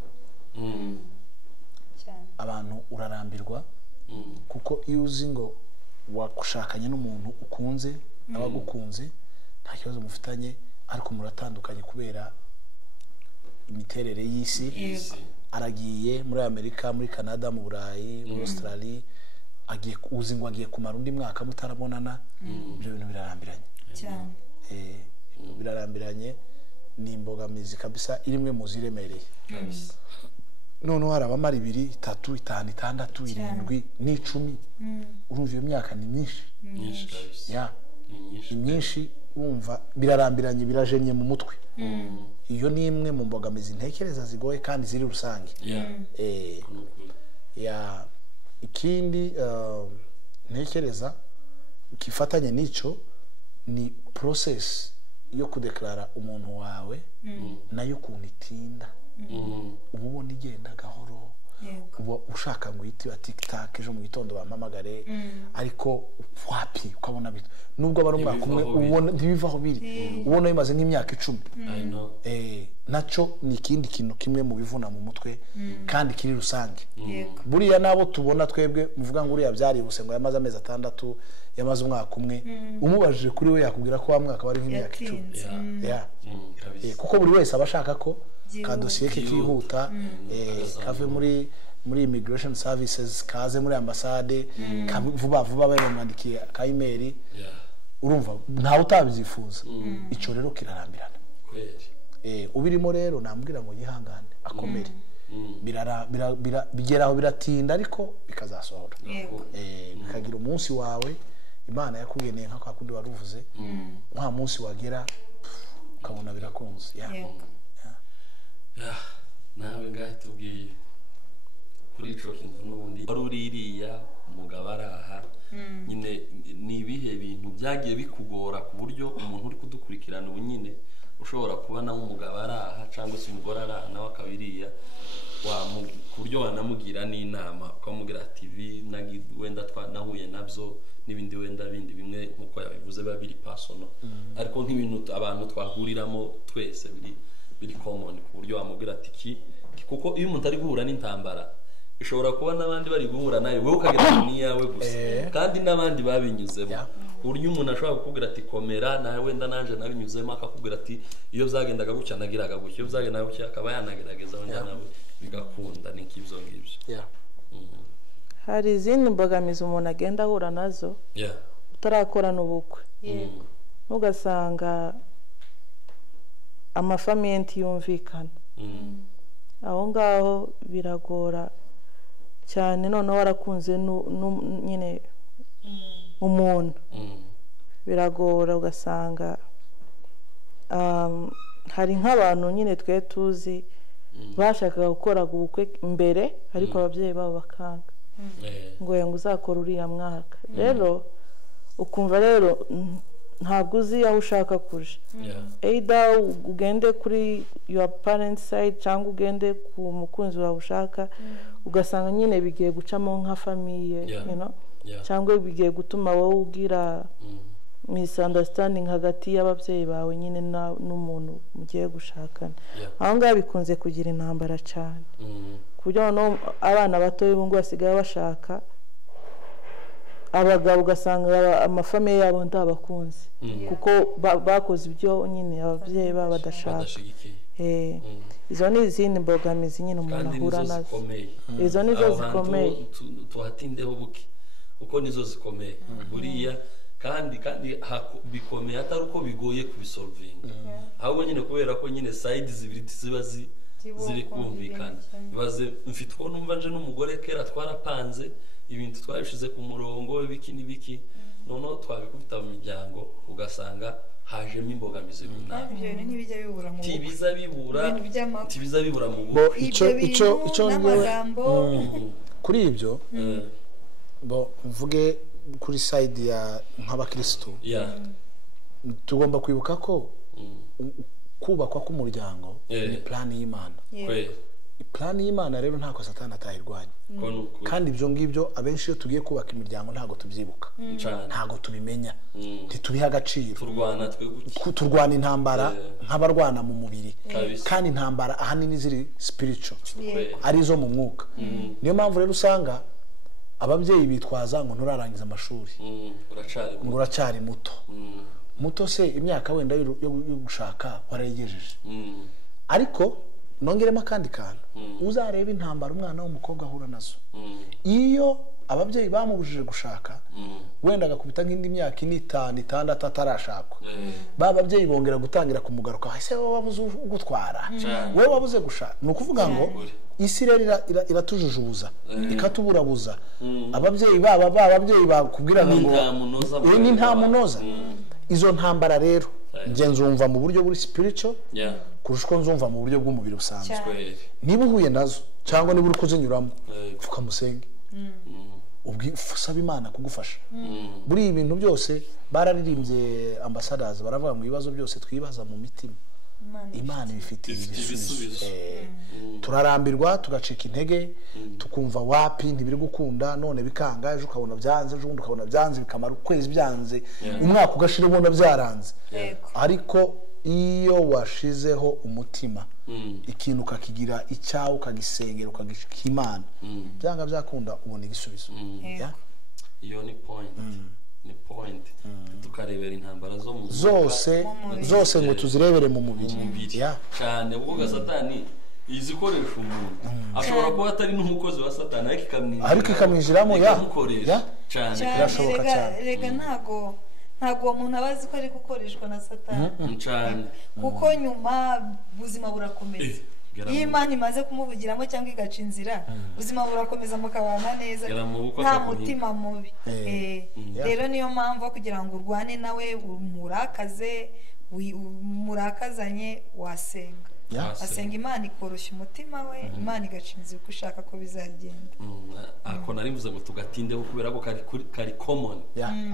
abantu urarambirwa kuko iyo uzi ngo wakushakanye n'umuntu ukunze abagukunze nta kibazo mufitanye ariko muratandukanye kubera imiterere y'isi aragiye muri Amerika muri Canada mu Burayi muri Australia agiye uzi ngo agiye kumara undi mwaka mutarabonana ibyo bintu birarambiranye cyane birarambiranye ni imbogamizi kabisa irimwe mu ziremereye none hari abamara 2 3 5 6 7 10 urumva iyo myaka ni myinshi ya myinshi urumva birarambiranye birajenye mu mutwe iyo ni imwe mu mbogamizi ntekereza zigoye kandi ziri rusange ikindi ntekereza kifatanye n'ico ni process yo kudeklara umuntu wawe nayo kuntu itinda ubu ubona igenda gahoro uba ushaka ngo uhite wa TikTok ejo mu gitondo bampamagare ariko wapi ukabona bito nubwo abari umwaka umwe ubona ntibivaho biri ubona bimaze nk'imyaka 10 naco ni ikindi kintu kimwe mu bivuna mu mutwe kandi kiri rusange buriya nabo tubona twebwe muvuga ngo uriya byaribuse ngo yamaze amezi 6 yamaze umwaka umwe umubajije kuri we yakubwira ko wa mwaka bari nk'imyaka 10 kuko buri wese abashaka ko ka dosiye ke kihuta kave muri immigration services kaze muri ambassade vuba bayamwandikiye ka email urumva ntawe utabyifuza ico rero kirarambirana ubirimo rero nambwira ngo yihangane akomere bigeraho biratinda ariko bikazasohora bikagira umunsi wawe Imana yakugeneye nka kwakundi waruvuze nta munsi wagera ukabona birakunze nawe ngahe tubwiye kuri ico kintu n'ubundi baruririya umugabo araha nyine ni ibihe bintu byagiye bikugora ku buryo umuntu uri kudukurikirana ubu nyine ushobora kuba nawe umugabo araha cyangwa se umugore araha nawe akabiriya ku buryo wanamugira n'inama ukamubwira ati wenda twanahuye nabyo n'ibindi wenda bindi bimwe nk'uko yabivuze biba biri personal ariko nk'ibintu abantu twahuriramo twese biri common ku buryo wamubwira ati kuko iyo umuntu ari guhura n'intambara ishobora kuba n'abandi bari guhura nayo wowe ukagira niyawe gusa kandi n'abandi babinyuzemo ku buryo umuntu ashobora kukubwira ati komera nawe wenda nanje nabinyuzemo akakubwira ati iyo byagendaga gutya nagiraga gutya iyo byagendaga gutya akaba yanagerageza wenda nawe bigakunda ni nk'ibyo ngibyo hari izindi mbogamizi umuntu agenda ahura nazo utarakorana ubukwe ugasanga amafamiye ntiyumvikana aho ngaho biragora cyane noneho warakunze nyine umuntu biragora ugasanga hari nk'abantu nyine twe tuzi bashakaga gukora ubukwe mbere ariko ababyeyi babo bakanga ngo uzakora uriya mwaka rero ukumva rero ntabwo uzi aho ushaka kuja either ugende kuri your parents side cyangwa ugende ku mukunzi wawe ushaka ugasanga nyine bigiye gucamo nka famiye cyangwa bigiye gutuma wowe ugira misunderstanding hagati y'ababyeyi bawe nyine n'umuntu mugiye gushakana aho ngaho bikunze kugira intambara cyane ku buryo abana bato y'ubungu basigaye bashaka abagabo ugasanga amafamiye yabo ndabakunze kuko bakoze ibyo nyine ababyeyi babo badashaka izo ni izindi mbogamizi nyine umuntu ahura nazo izo nizo zikomeye tuhatindeho buke uko nizo zikomeye buriya kandi bikomeye atari uko bigoye kubisolvinga ahubwo nyine kubera ko nyine side zibiri ziba ziri kumvikana bibaze mfite ko numva nje n'umugore kera twarapanze ibintu twabishize ku murongo biki noneho twabikubita mu miryango ugasanga hajemo imbogamizi runaka tibiza bibura mu bo icyo kuri ibyo bo mvuge kuri side ya nk'abakristo tugomba kwibuka ko kubakwa k'umuryango ni plan y'Imana plan y'Imana rero ntako Satani atayirwanya kandi ibyo ngibyo abenshi iyo tugiye kubaka imiryango ntago tubyibuka ntago tubimenya ntitubiha agaciro turwana intambara nk'abarwana mu mubiri kandi intambara ahanini ziri spiritual arizo mu mwuka niyo mpamvu rero usanga ababyeyi bitwaza ngo nturarangiza amashuri ngo uracari muto se imyaka wenda yo gushaka warayigejeje ariko nongeremo kandi kantu uzareba intambara umwana w'umukobwa ahura nazo iyo ababyeyi bamubujije gushaka wenda agakubita nk'indi myaka 5 6 atarashakwa bababyeyi bongera gutangira kumugaruka ese wowe wabuze ugutwara wowe wabuze gushaka nukuvuga ngo isi rero iratujujubuza ikatuburabuza ababyeyi bababyeyi bakubwira ngo ni nta munoza izo ntambara rero nge nzumva mu buryo buri spiritual kurusha uko nzumva mu buryo bw'umubiri busanzwe niba uhuye nazo cyangwa niba uri kuzinyuramo pfuka musenge usaba Imana kugufasha buri ibintu byose bararirimbye ambassadors baravuga mu bibazo byose twibaza mu mitima Imana ibifitiye ibisubizo turarambirwa tugacika intege tukumva wapi ntibiri gukunda none bikanga ejo ukabona byanze ejo ukabona byanze bikamara ukwezi byanze umwaka ugashira ubona byaranze ariko iyo washizeho umutima ikintu ukakigira icyawe ukagisengera ukagishika Imana byanga byakunda ubona igisubizo iyo ni point tukarebera intambara zo mu zose ngo tuzirebere mu mubiri cyane ubwo Satani izikoresha umuntu ashobora kuba atari n'umukozi wa Satani ariko ikamwinjiramo cyane birashoboka cyane rega ntago uwo muntu abazi ko ari gukoreshwa na Satani cyane kuko nyuma ubuzima burakomeza iyo Imana imaze kumuvugiramo cyangwa igaca inzira ubuzima burakomeza mukabana neza nta mutima mubi rero niyo mpamvu kugira ngo urwane nawe murakazanye wasenga asenga Imana ikoroshya umutima we Imana igaca inzira uko ushaka ko bizagenda ako narimvuze ngo tugatindeho kubera ko kari common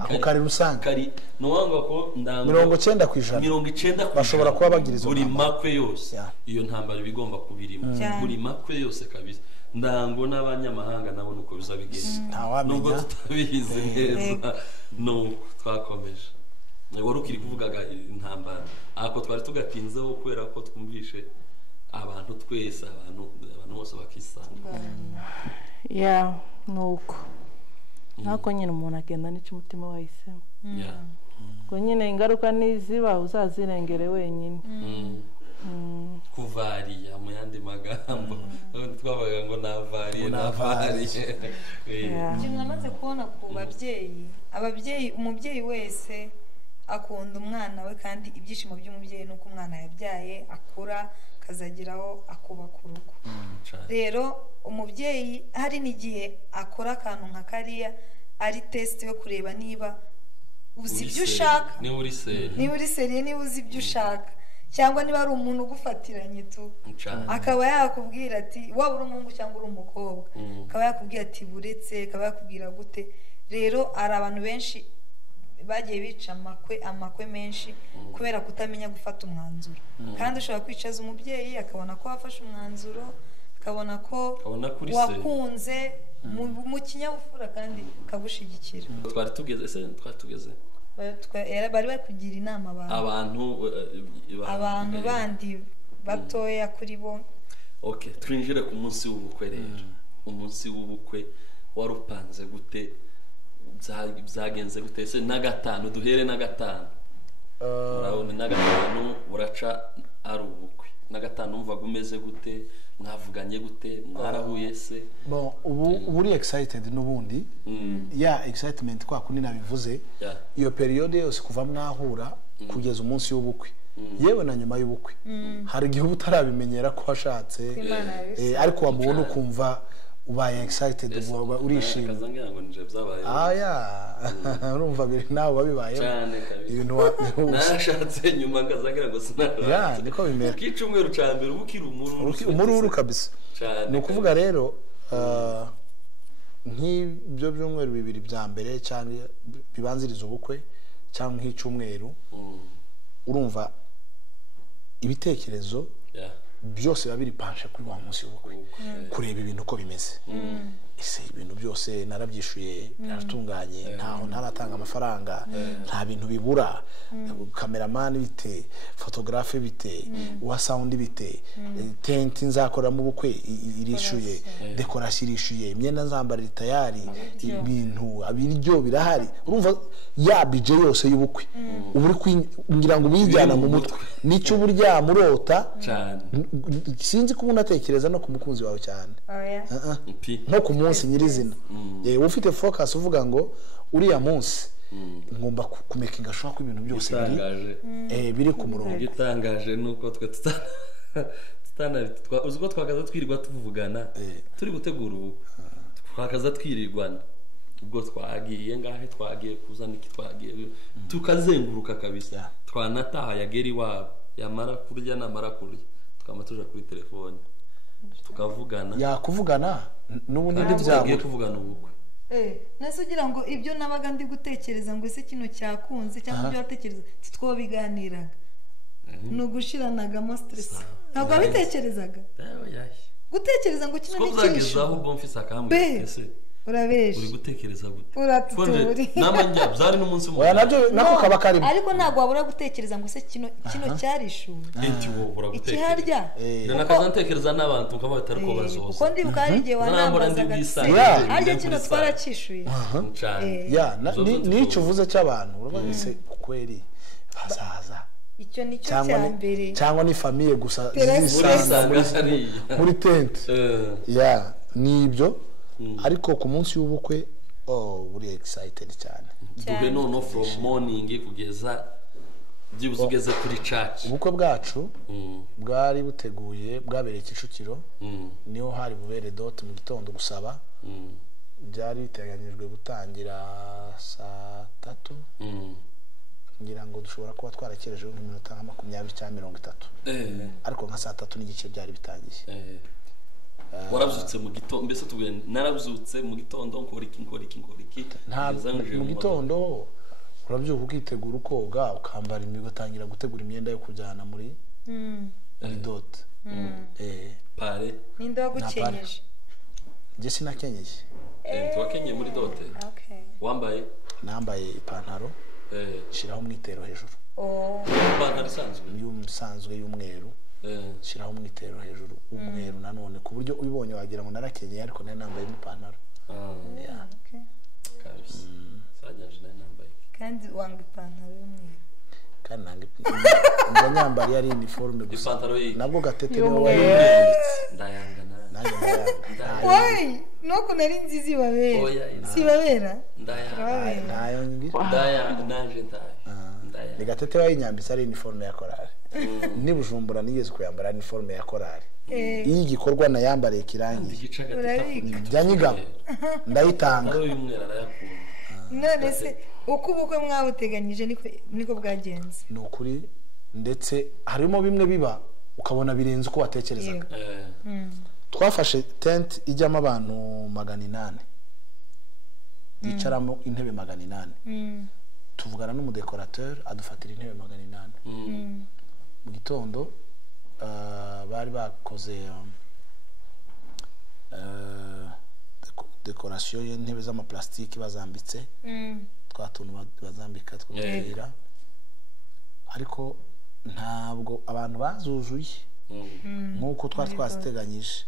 ako kari rusange kari nuwanga ko ndango 90% bashobora kuba bagiriza buri makwe yose iyo ntambara bigomba kubirimo buri makwe yose kabisa ndango n'abanyamahanga nabo nuko bizabigeze nubwo tutabizi neza no twakomeje wari ukiri kuvugaga intambara ako twari tugatinzeho kubera ko twumvishe abantu twese abantu bose bakisanga nuko nako nyine umuntu agenda n'icyo umutima wahisemo ngo nyine ingaruka niziba uzazirengere wenyine kuvariya mu yandi magambo twavuga ngo navariye ikintu namaze kubona ku ababyeyi umubyeyi wese akunda umwana we kandi ibyishimo by'umubyeyi nuko umwana yabyaye akura akazageraho akubaka urugo rero umubyeyi hari n'igihe akora akantu nka kariya ari test yo kureba niba uzi ibyo ushaka niba uri seriye niba uzi ibyo ushaka cyangwa niba ari umuntu ugufatiranye tu akaba yakubwira ati waba uri umuhungu cyangwa uri umukobwa akaba yakubwira ati buretse akaba yakubwira gute rero ari abantu benshi bagiye bica amakwe menshi kubera kutamenya gufata umwanzuro kandi ushobora kwicaza umubyeyi akabona ko wafashe umwanzuro akabona ko wakunze mu kinyabupfura kandi kagushigikira twari tugeze bari bari kugira inama abantu bandi batoya kuri bo twinjire ku munsi w'ubukwe rero umunsi w'ubukwe warupanze gute byagenze gute se na gatanu duhere na gatanu urabona na gatanu uraca ari ubukwe na gatanu umvaga umeze gute mwavuganye gute mwarahuye se ubu uri excited n'ubundi excitement kwa kundi nabivuze iyo periode yose kuva mwahura kugeza umunsi w'ubukwe yewe na nyuma y'ubukwe hari igihe utarabimenyera ko washatse ariko wamubona ukumva ubaye excited uba urishimye kazangira ngo nje byabaye urumva biri nawe babibaye ibintu nashatse nyuma kazangira ngo sinara niko bimera kicumweru cyambere ubukira umururu kabisa ni ukuvuga rero nk'ibyo byumweru bibiri bya mbere cyangwa bibanziriza ubukwe cyangwa nk'icumweru urumva ibitekerezo byose biba biri panshe kuri wa munsi w'ubukwe kureba ibintu uko bimeze ese ibintu byose narabyishuye biratunganye ntaho ntaratanga amafaranga nta bintu bibura cameraman bite photographe bite wa sound bite tent nzakora mu bukwe irishuye decoration irishuye imyenda nzambara tayari ibintu abiryo birahari urumva ya budget yose y'ubukwe uburi ngira ngo bijyana mu mutwe nicyo burya murota sinzi ko unatekereza no ku mukunzi wawe cyane nko ku munsi nyirizina ufite focus uvuga ngo uriya munsi ngomba kumekinga ashobora ko ibintu byose biri ku murongo gitangaje nuko twe uziko twakaza twirirwa tuvugana turi gutegura ubu twakaza twirirwana ubwo twagiye ngahe twagiye kuzana iki twagiye tukazenguruka kabisa twanataha yagera iwabo yamara kurya namara kurya tukaba tuja kuri telefone tukavugana yakuvugana n'ubundi ntibyabo tuvugana ubukwe nase ugira ngo ibyo nabaga ndi gutekereza ngo ese kino cyakunze cyangwa ibyo watekereza titwobiganiraga no gushiranaga stress ntabwo abitekerezaga gutekereza ngo kino ni cyisho ubwo mfise akamwe ese urabeje uri gutekereza gute uratuturi nama njya byari n'umunsi mu nabyo nako kaba karimo ariko ntabwo wabura gutekereza ngo se kino cyarishu enti wo bura gutekereza ikiharya nakazantekereza n'abantu ukaba batari ko bazoza kuko ndibuka hari igihe wanambazaga harya kino twaracishuye nico uvuze cy'abantu urabona se kweri bazaza icyo nicyo cyambere cyangwa ni famille gusa zisanga muri tente nibyo ariko ku munsi w'ubukwe uri excited cyane duhe no from morning kugeza byibuze ugeze kuri church ubukwe bwacu bwari buteguye bwabereye Kicukiro niho hari bubere dot mu gitondo gusaba byari biteganyijwe gutangira saa 3 ngira ngo dushobora kuba twarakereje nk'iminota 20 cyangwa 30 ariko nka saa 3 n'igice byari bitangiye warabyutse mu gitondo mbese tuvuye narabyutse mu gitondo nkora iki mu gitondo urabyuka ukitegura ukoga ukambara imigo utangira gutegura imyenda yo kujyana muri dot pare ninde wagukenyeje je sinakenyeje twakenye muri dote wambaye nambaye ipantaro shiraho mwitero hejuru ipantaro isanzwe y'umweru shiraho mwitero hejuru umweru nanone ku buryo ubibonye wagira ngo narakenyeye ariko nari nambaye ipantaro kabisa sajyaje nari nambaye kandi wanga ipantaro y'umweru kandi nanga nyambari yari uniforme gusa nabwo gatete niwe wari ndayanga nayo nuko nari nzizi babera si babera ndayanga naje ndaya ni gatete wayinyambisa ari uniforme ya korali ni Bujumbura nigeze kuyambara uniforme ya korali iyi gikorwa na yambariye kirangiye byanyigabo ndayitanga none se uko ubukwe mwabuteganyije niko bwagenze ni ukuri ndetse harimo bimwe biba ukabona birenze uko watekerezaga twafashe tent ijyamo abantu 800 yicaramo intebe 800 tuvugana n'umudekorateur adufatira intebe 800 mu gitondo bari bakoze decoration y'intebe z'amaplastiki bazambitse twatuntu bazambika twumvira ariko ntabwo abantu bazuzuye nkuko twasiteganyije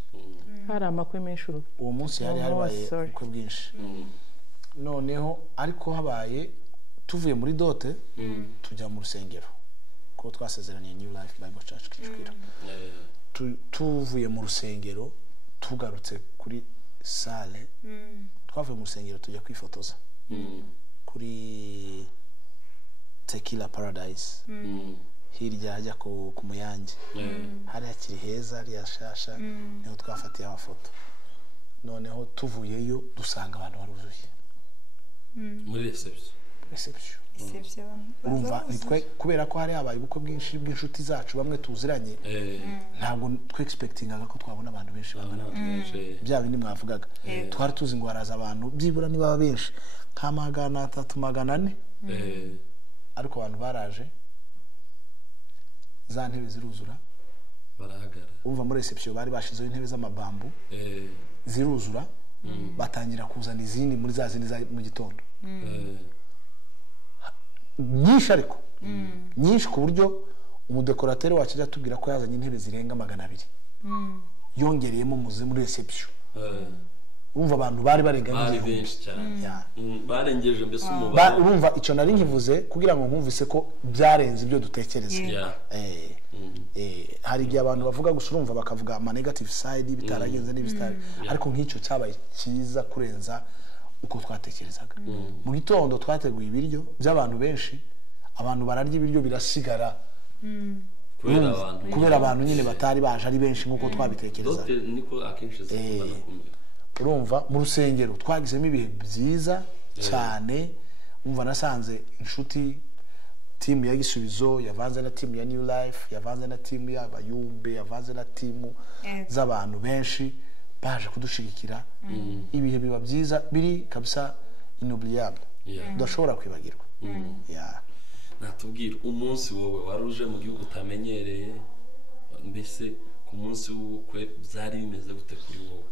hari amakwe menshi uwo munsi hari habaye uko bwinshi noneho ariko habaye tuvuye muri dote tujya mu rusengero ko twasezeraniye New Life Bible Church Kicukiro tuvuye mu rusengero tugarutse kuri sale twavuye mu rusengero tujya kwifotoza kuri Tequila Paradise hirya hajya ku Muyange hari hakiri heza ari yashasha niho twafatiye amafoto noneho tuvuyeyo dusanga abantu baruzuye muri reception urumva nitwe kubera ko hari habaye ubukwe bwinshi bw'inshuti zacu bamwe tuziranye ntabwo twe expectingaga ko twabona abantu benshi bangana bya bindi mwavugaga twari tuzi ngo haraza abantu byibura niba benshi nka 300 400 ariko abantu baraje za ntebe ziruzura barahagara umva muri reception bari bashizeho intebe z'amabambu ziruzura batangira kuzana izindi muri za zindi za mu gitondo nyinshi ariko nyinshi ku buryo umudekorateur wacu ajya tubwira ko yazanye intebe zirenga 200 yongereyemo muri reception umva abantu bari barenganye benshi cyane barengeje mbese umubare urumva icyo nari nkivuze kugira ngo nkumvise ko byarenze ibyo dutekereza hari igihe abantu bavuga gusa urumva bakavuga ama negative side bitaragenze n'ibistari ariko nk'icyo cyabaye cyiza kurenza uko twatekerezaga mu gitondo twateguye ibiryo by'abantu benshi abantu bararya ibiryo birasigara kubera abantu nyine batari baje ari benshi nk'uko twabitekerezaga urumva mu rusengero twagizemo ibihe byiza cyane, umva nasanze inshuti timu ya Gisubizo yavanze na timu ya New Life, yavanze na timu y'abayumbe, yavanze na timu z'abantu benshi baje kudushigikira. Ibihe biba byiza biri kabisa inoubliable, udashobora kwibagirwa. Natubwira umunsi wowe waruje mu gihugu utamenyereye, mbese ku munsi w'ubukwe byari bimeze gute kuri wowe?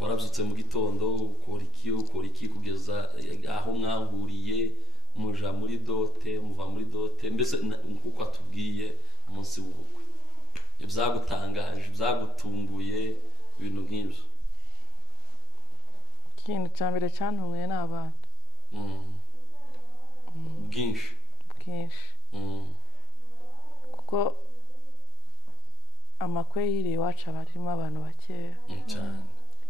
Warabyutse mu gitondo ukora iki kugeza aho mwahuriye, muja muri dote, muva muri dote, mbese nkuko atubwiye umunsi w'ubukwe, ibyagutangaje, ibyagutunguye, ibintu nk'ibyo? Ikintu cya mbere cyantunguye ni abantu bwinshi kuko amakwe yiriye iwacu aba arimo abantu bakeya cyane,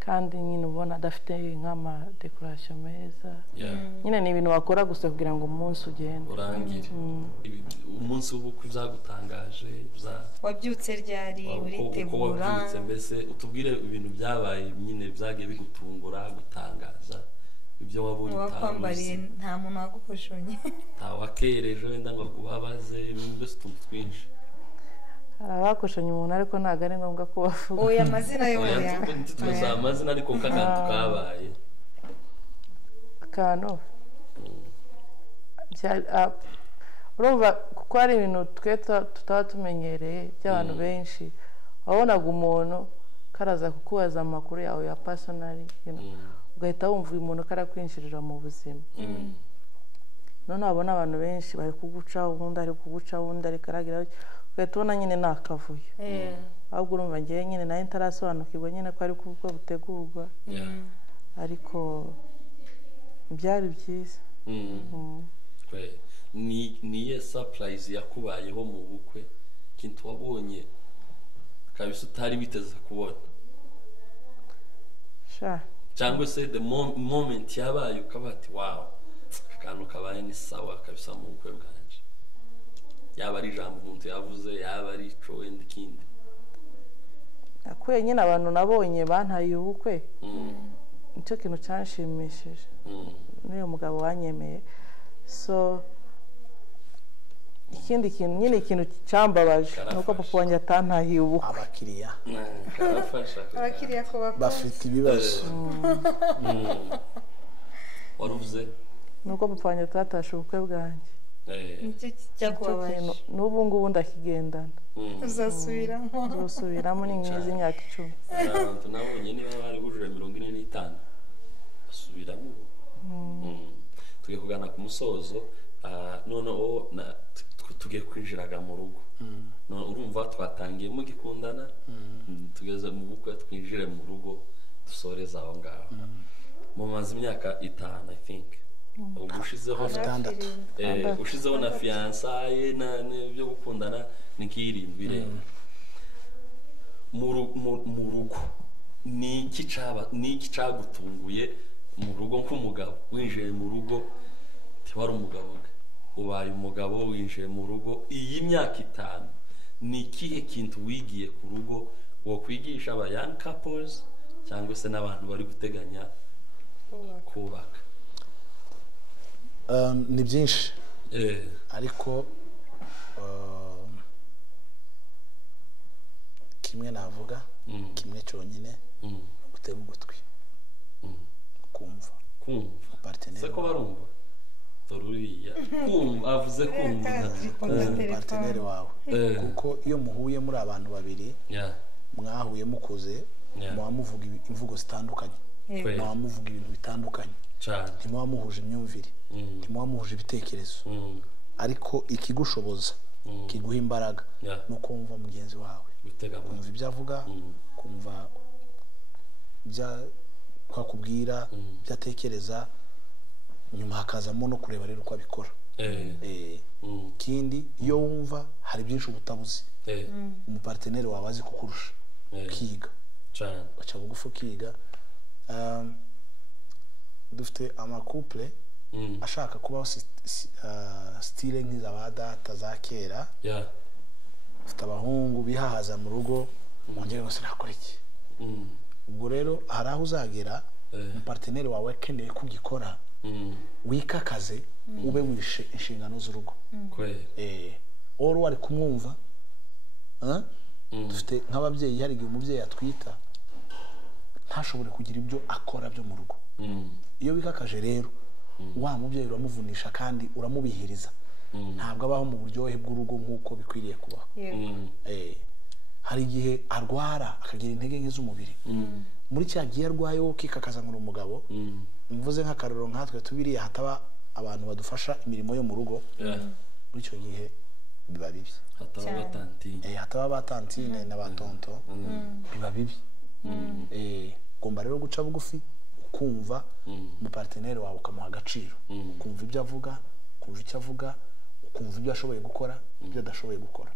kandi nyine ubona adafite nk'amadekorasiyo meza. Nyine ni ibintu bakora gusa kugira ngo umunsi ugende urangire. Umunsi w'ubukwe byagutangaje, wabyutse ryari uritegura? Wabyutse mbese utubwire ibintu byabaye nyine byagiye bigutungura, gutangaza, ibyo wabonye wakwambariye nta muntu wagukoshonye, ntawakereje wenda ngo akubabaze, ibintu byose twinshi. hari abakoshanya umuntu ariko ntabwo ari ngombwa ko bavuga. Oya, amazina yo tuzi amazina ariko k'akantu kabaye akantu urumva kuko hari ibintu twe tutaba tumenyereye by'abantu benshi. wabonaga umuntu karaza kukubaza amakuru yawe ya personally, ugahita wumva uyu muntu karakwinjirira mu buzima. none wabona abantu benshi bari kuguca, ubundi ari kuguca, ubundi ari karagira, ugahita ubona nyine ni akavuyo. ahubwo urumva ngewe nyine nayo ntarasobanukirwa nyine ko ari kubwo butegurwa, ariko byari byiza. niye surprise yakubayeho mu bukwe, ikintu wabonye kabisa utari biteze kubona, cyangwa se the moment yabaye ukaba ati wow, akantu kabaye ni sawa kabisa mu bukwe bwanje, yaba ari ijambo umuntu yavuze, yaba ari ico wenda ikindi? akuye nyine abantu nabonye bantaye ubukwe, nicyo kintu cyanshimishije. n'uyu mugabo wanyemeye. So ikindi kintu nyine, ikintu cyambabaje nuko papa wanjye atantahiye ubukwe. abakiriya abakiriya ko bafite ibibazo. waruvuze nuko papa wanjye atatashe ubukwe bwanjye. nicyo cyakubabaje. n'ubu ngubu ndakigendana. uzasubiramo ni mwiza imyaka 10. abantu nabonye niba bari bujuje 45 basubiramo. tugiye kugana ku musozo, noneho tugiye kwinjiraga mu rugo. urumva twatangiye mugikundana, tugeze mu bukwe, twinjire mu rugo dusoreza aho ngaho. mumaze imyaka 5 I think. ushizeho na fiançaye byo gukundana ni nk'irindwi rero. mu rugo ni iki cagutunguye mu rugo nk'umugabo winjiye mu rugo? tiwari umugabo ubaye umugabo winjiye mu rugo iyi myaka 5, ni ikihe kintu wigiye ku rugo wokwigisha aba young couples cyangwa se n'abantu bari guteganya kubaka? ni byinshi, ariko kimwe navuga, kimwe cyonyine, gutega ugutwi, kumva partenaire. Seko barumva toruriya kumva, avuze kumva partenaire wawe, kuko iyo muhuye muri abantu babiri, mwahuye mukoze, muba muvuga imvugo zitandukanye, muba muvuga ibintu bitandukanye, ntimuba muhuje imyumvire, ntimuba muhuje ibitekerezo, ariko ikigushoboza, kiguha imbaraga, no kumva mugenzi wawe, kumva ibyo avuga, kumva kwakubwira, byatekereza, nyuma hakazamo no kureba rero uko abikora. Kindi iyo wumva hari byinshi ubutabuzi, umupartenere wawe azi kukurusha, ukiga, baca bugufi ukiga. dufite amakouple ashaka kubaho style nk'izaba data za kera. Dufite abahungu bihahaza mu rugo, mwongere ngo sinakora iki, ubwo rero hari aho uzagera umuparteneri wawe akeneye kugikora wikakaze ube wishe inshingano z'urugo oro wari kumwumva dufite nk'ababyeyi hari igihe umubyeyi atwita ntashobore kugira ibyo akora byo mu rugo iyo wikakaje rero wa mubyeyi uramuvunisha kandi uramubihiriza ntabwo abaho mu buryohe bw'urugo nk'uko bikwiriye kubaho hari igihe arwara akagira intege nke z'umubiri muri cya gihe arwaye wowe ukikakaza ngo umugabo mvuze nk'akarorero nkatwe tubiriye hataba abantu badufasha imirimo yo mu rugo muri icyo gihe biba bibi hataba abatantine n'abatonto biba bibi ugomba rero guca bugufi ukumva umuparteneri wawe ukamuha agaciro ukumva ibyo avuga ukumva icyo avuga ukumva ibyo ashoboye gukora ibyo adashoboye gukora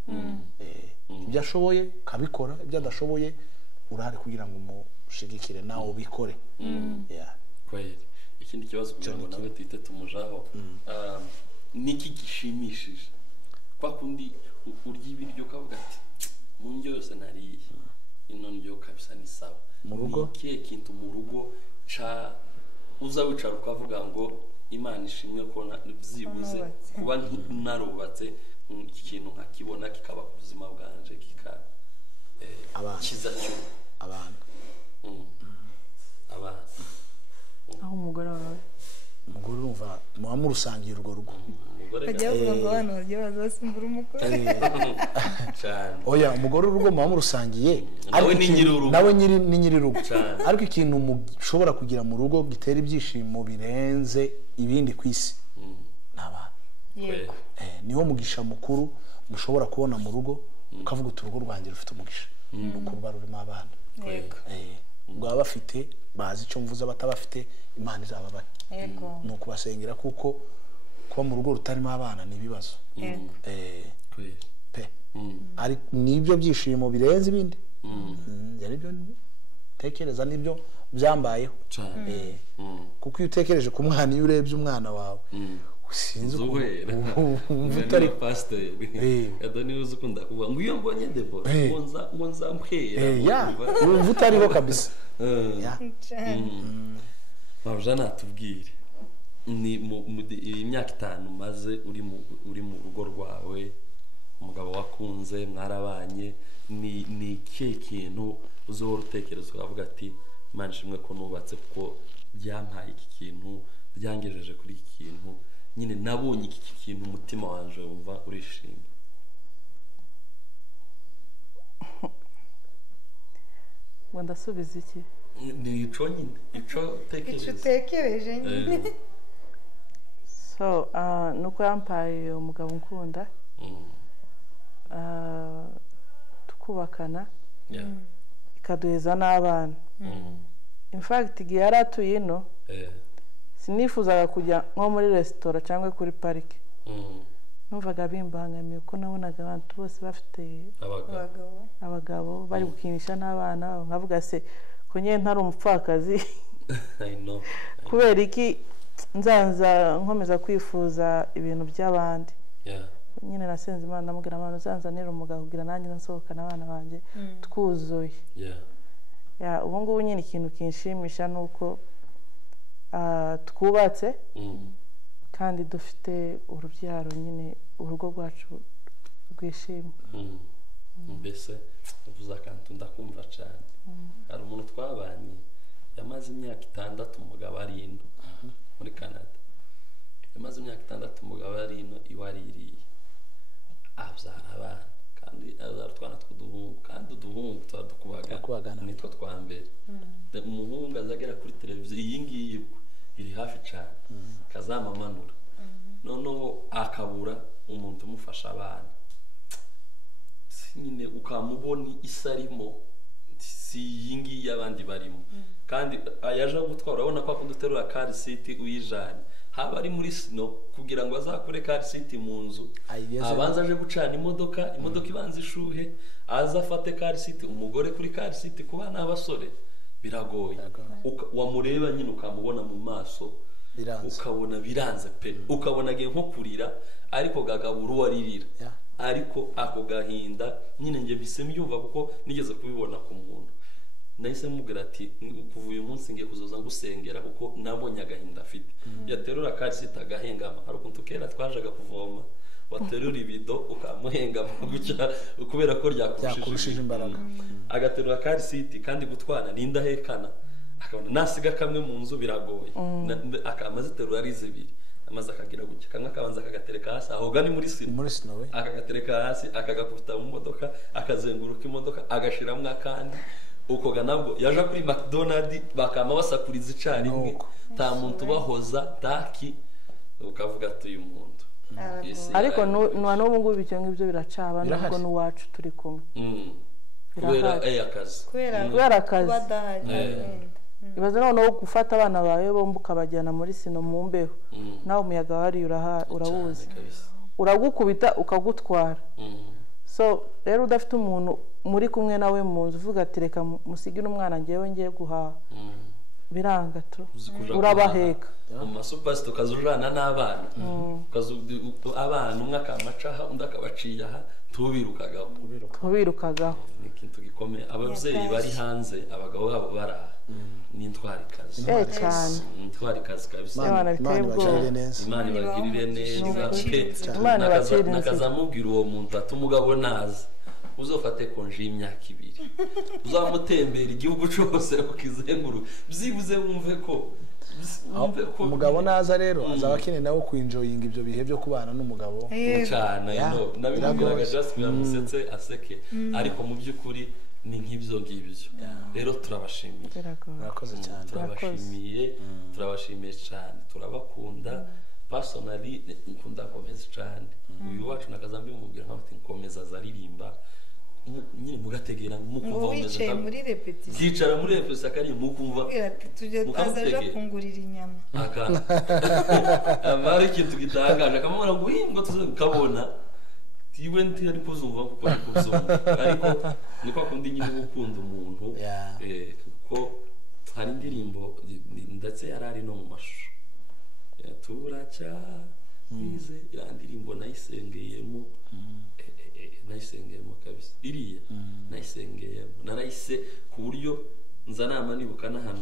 ibyo ashoboye ukabikora ibyo adashoboye urahari kugira ngo umushigikire nawe ubikore ikindi kibazo kugira ngo nawe tuhite tumujaho niki gishimishije kwa kundi urya ibiryo ukavuga ati mu ndyo yose nariye ino ndyo kabisa ni sawa mu rugo ikihe kintu mu rugo uza wicara ukavuga ngo Imana ishimwe ko byibuze kuba narubatse iki kintu nkakibona kikaba ku buzima bwanje kiza cyo abantu aho umugore wawe urumva muba murusangiye urwo rugo bajya bavuga ngo hano bagiye bazasimbura umugore oya umugore urugo muba murusangiye nawe ni nyiri rugo ariko ikintu mushobora kugira mu rugo gitera ibyishimo birenze ibindi ku isi n'abana niho mugisha mukuru mushobora kubona mu rugo ukavuga uti urugo rwanjye rufite umugisha nuko ruba rurimo abana ubwo baba bafite bazi icyo mvuze abatabafite Imana izababaye ni ukubasengera kuko kuba mu rugo rutarimo abana ni ibibazo ari nibyo byishimo birenze ibindi nibyo tekereza nibyo byambayeho kuko iyo utekereje ku mwana iyo urebye umwana wawe sinzi ukuntu utari pasiteri niba uzi ukunda kuvuga ngo iyo mbonye Debora ngo nzamuhera wumva utariho kabisa mabuja natubwire ni imyaka 5 maze uri mu rugo rwawe umugabo wakunze mwarabanye ni ikihe kintu uzohora utekereza ukavuga ati Imana ishimwe ko nubatse kuko byampaye iki kintu byangejeje kuri iki kintu nyine nabonye iki kintu umutima wanje wumva urishimye ngo ndasubiza iki ni ico nyine ico tekereje nyine so nuko yampaye umugabo nkunda tukubakana ikaduheza n'abana in fact igihe yari atuye ino sinifuzaga kujya nko muri resitora cyangwa kuri parike numvaga bimbangamiye ko nabonaga abantu bose bafite abagabo bari gukinisha n'abana nkavuga se ko nyine ntari umupfakazi kubera iki nzanza nkomeza kwifuza ibintu by'abandi nyine nasenze Imana namubwira abantu uzanzanira umugabo kugira nanjye nsohokana abana banjye twuzuye ubu ngubu nyine ikintu kinshimisha ni uko twubatse kandi dufite urubyaro nyine urugo rwacu rwishimye mbese uvuze akantu ndakumva cyane hari umuntu twabanye yamaze imyaka 6 umugabo ari ino muri Canada yamaze imyaka 6 umugabo ari ino iwaririye abyara abana kandi azara twana tw'uduhungu kandi uduhungu tukubagana nitwo twa mbere umuhungu azagera kuri televiziyo iyi ngiyi iri hafi cyane kazamamanura noneho akabura umuntu umufasha abana nyine ukamubona isarimo si iyi ngiyi abandi barimo kandi yaje gutwara urabona ko akuduterura car seat uyijanye haba ari muri sino kugira ngo azakure car seat mu nzu abanza aje gucana imodoka ibanza ishuhe aza afate car seat umugore kuri car seat kuba n'abasore biragoye wamureba nyine ukamubona mu maso ukabona biranze pe ukabona agiye nko kurira ariko gagabura uwaririra ariko ako gahinda nyine nje bise mbyumva kuko nigeze kubibona ku muntu nahise mubwira ati kuva uyu munsi ngiye kuzoza ngusengera kuko nabonye agahinda afite yaterura karisita agahengama hari ukuntu kera twajaga kuvoma waterura ibido ukamuhengama gutya kubera ko ryakurushije imbaraga agaterura karisiti kandi gutwana n'indahekana akabona nasiga kamwe mu nzu biragoye akamaze terura ari zibiri amaze akagira gutya kamwe akabanza akagatereka hasi aho gani muri sino we akagatereka hasi akagakuta mu modoka akazenguruka imodoka agashiramwe akandi uko ganabwo yaje kuri McDonald bakama basakuriza icarimwe ta muntu bahoza taki ukavuga ati uyu muntu ariko n'ubu ngubu ibyo ngibyo biracaba nubwo n'uwacu turi kumwe kubera akazi kubera akazi ibaze noneho gufata abana bawe bombi ukabajyana muri sino mu mbeho nawe umuyaga wari urawuzi uragukubita ukagutwara so rero udafite umuntu muri kumwe nawe mu nzu uvuga ati reka musigire umwana ngiye guhaha biranga tu urabaheka mu masupasito ukazujana n'abana abana umwe akamacaha undi akabaciye aha tubirukagaho ni ikintu gikomeye ababyeyi bari hanze abagabo babo baraha n'intwarikazi cyane intwarikazi kabisa Imana ibagirire neza nakazamubwira uwo muntu ati umugabo nazi uzofate konje y'imyaka 2 uzamutembera igihugu cyose ukizenguruka byibuze wumve ko umugabo naza rero azaba akeneye nawe kwinjoyinga ibyo bihe byo kubana n'umugabo cyane nabibwiraga just biramusetse aseke ariko mu by'ukuri ni nk'ibyo ngibyo rero turabashimiye murakoze cyane turabashimiye cyane turabakunda personally nkunda komeza cyane uyu wacu nakazambi mubwira nk'abati nkomeza zaririmba nyine mugategera mukumva wicaye muri repetition kicara muri repetition akari mukumva tujye tazaje kungurira inyama amari kintu gitangaje akamubona ngo ngo tuzakabona tiwe ntiyari kuzumva kuko ari kuzumva ariko niko akundi nyine gukunda umuntu kuko hari indirimbo ndetse yarari no mu mashusho turaca bize irandirimbo nayisengeyemo kabisa iriya nayisengeyemo narayise ku buryo nza nama nibuka n'ahantu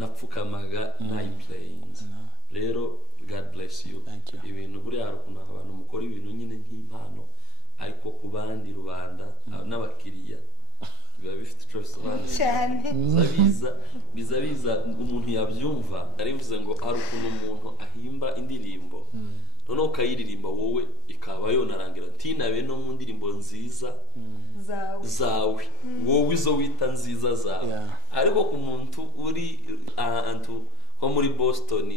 napfukamaga nayiplayinze rero God bless you ibintu buri harukuntu abantu mukora ibintu nyine nk'impano ariko ku bandi rubanda n'abakiriya biba bifite icyo bisobanura cyane biza umuntu yabyumva arivuze ngo hari ukuntu umuntu ahimba indirimbo noneho ukayiririmba wowe ikaba yonarangira ntinabe no mu ndirimbo nziza zawe wowe izo wita nziza zawe ariko ku muntu uri ahantu nko muri Boston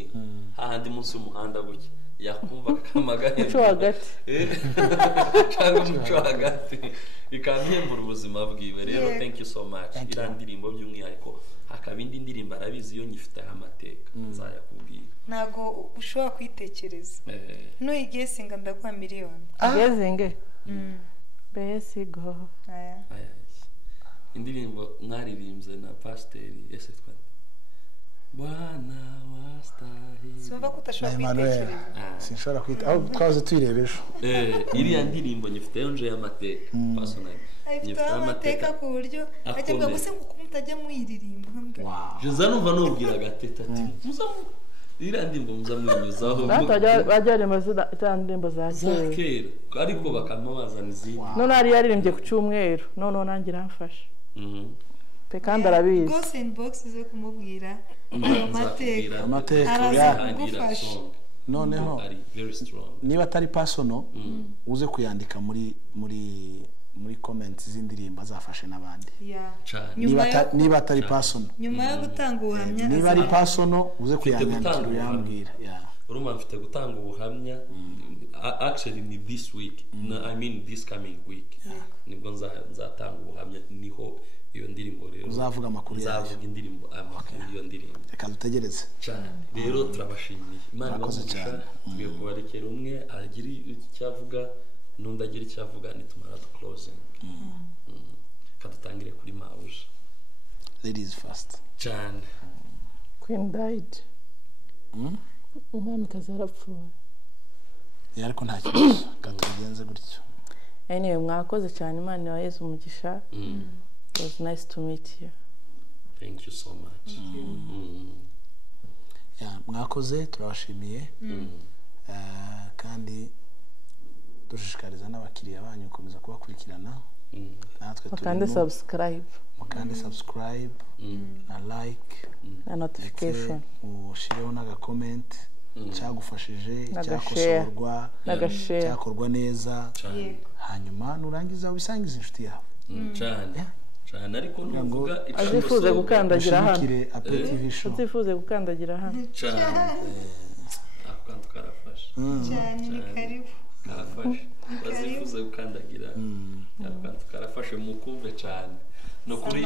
hahandi munsi y'umuhanda gutya yakumva kamagare muco hagati cyangwa muco hagati bikampembura ubuzima bwiwe rero thank you so much irandirimbo by'umwihariko akabindi ndirimbo arabizi iyo nyifite amateka nzayakubwira nago ushobora kwitekereza nuyigesinga ndaguha miliyoni gesinge besigo indirimbo mwaririmbye na pasiteri ese twa Bwana wastahi simva kutashobora kwitekereza sinshobora kwita aho twaze tuyirebejo iriya ndirimbo nyifite yonje y'amateka personally nyifite amateka ku buryo ajya guse kuko mutajya muyiririmba Jeza numva nubwira gateta ati iriya ndirimbo muzamwinyuzaho bajyanye amazina itandimbo za kera ariko bakama bazana izindi none ari yaririmbye ku cyumweru none nanjye ramfasha pe kandi arabizi gose inbox zo kumubwira amateka aragufasha noneho niba atari personal uze kuyandika muri comments z'indirimbo azafashe n'abandi niba atari personal nyuma yo gutanga ubuhamya niba ari personal uze kuyandikira uyambwira urumva mfite gutanga ubuhamya actually ni this week I mean this coming week nibwo nzatanga ubuhamya niho iyo ndirimbo rero uzavuga amakuru yayo uzavuga indirimbo amakuru iyo ndirimbo reka dutegereze cyane rero turabashimiye Imana ibamugisha tugiye kubarekera umwe agira icyavuga n'undi agira icyavuga nitumara to closing kadutangire kuri Mawuje ladies first cyane Queen died umwami kazarapfuye ariko nta kibazo katugenze gutyo anyway mwakoze cyane Imana ya Yesu umugisha. It was nice to meet you. thank you so much. Mwakoze turabashimiye kandi dushishikariza n'abakiriya banyu gukomeza kubakurikirana natwe kandi subscribe na like na notification ushireho n'aga comment cyagufashije cyakosorwa cyakorwa neza hanyuma nurangiza ubisangiza inshuti yawe cyane ariko nuvuga azifuze gukandagira hano azifuze gukandagira hano cyane akantu karafasha cyane ni karibu karafasha bazifuze gukandagira akantu karafashe mukumve cyane no kuri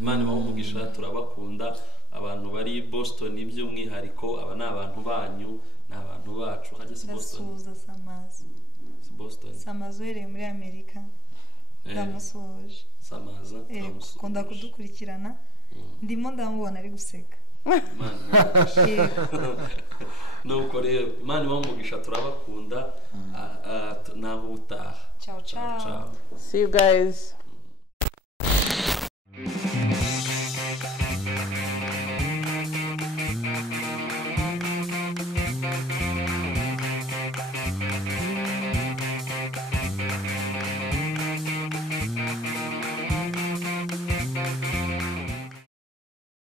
Imana bahumugisha turabakunda abantu bari Boston by'umwihariko aba ni abantu banyu n'abantu bacu hageze Boston Samazo ere muri Amerika ndamusoje Samaza kunda kudukurikirana ndimo ndamubona ari guseka nuko rero Imana bahumugisha turabakunda naho utaha ciao see you guys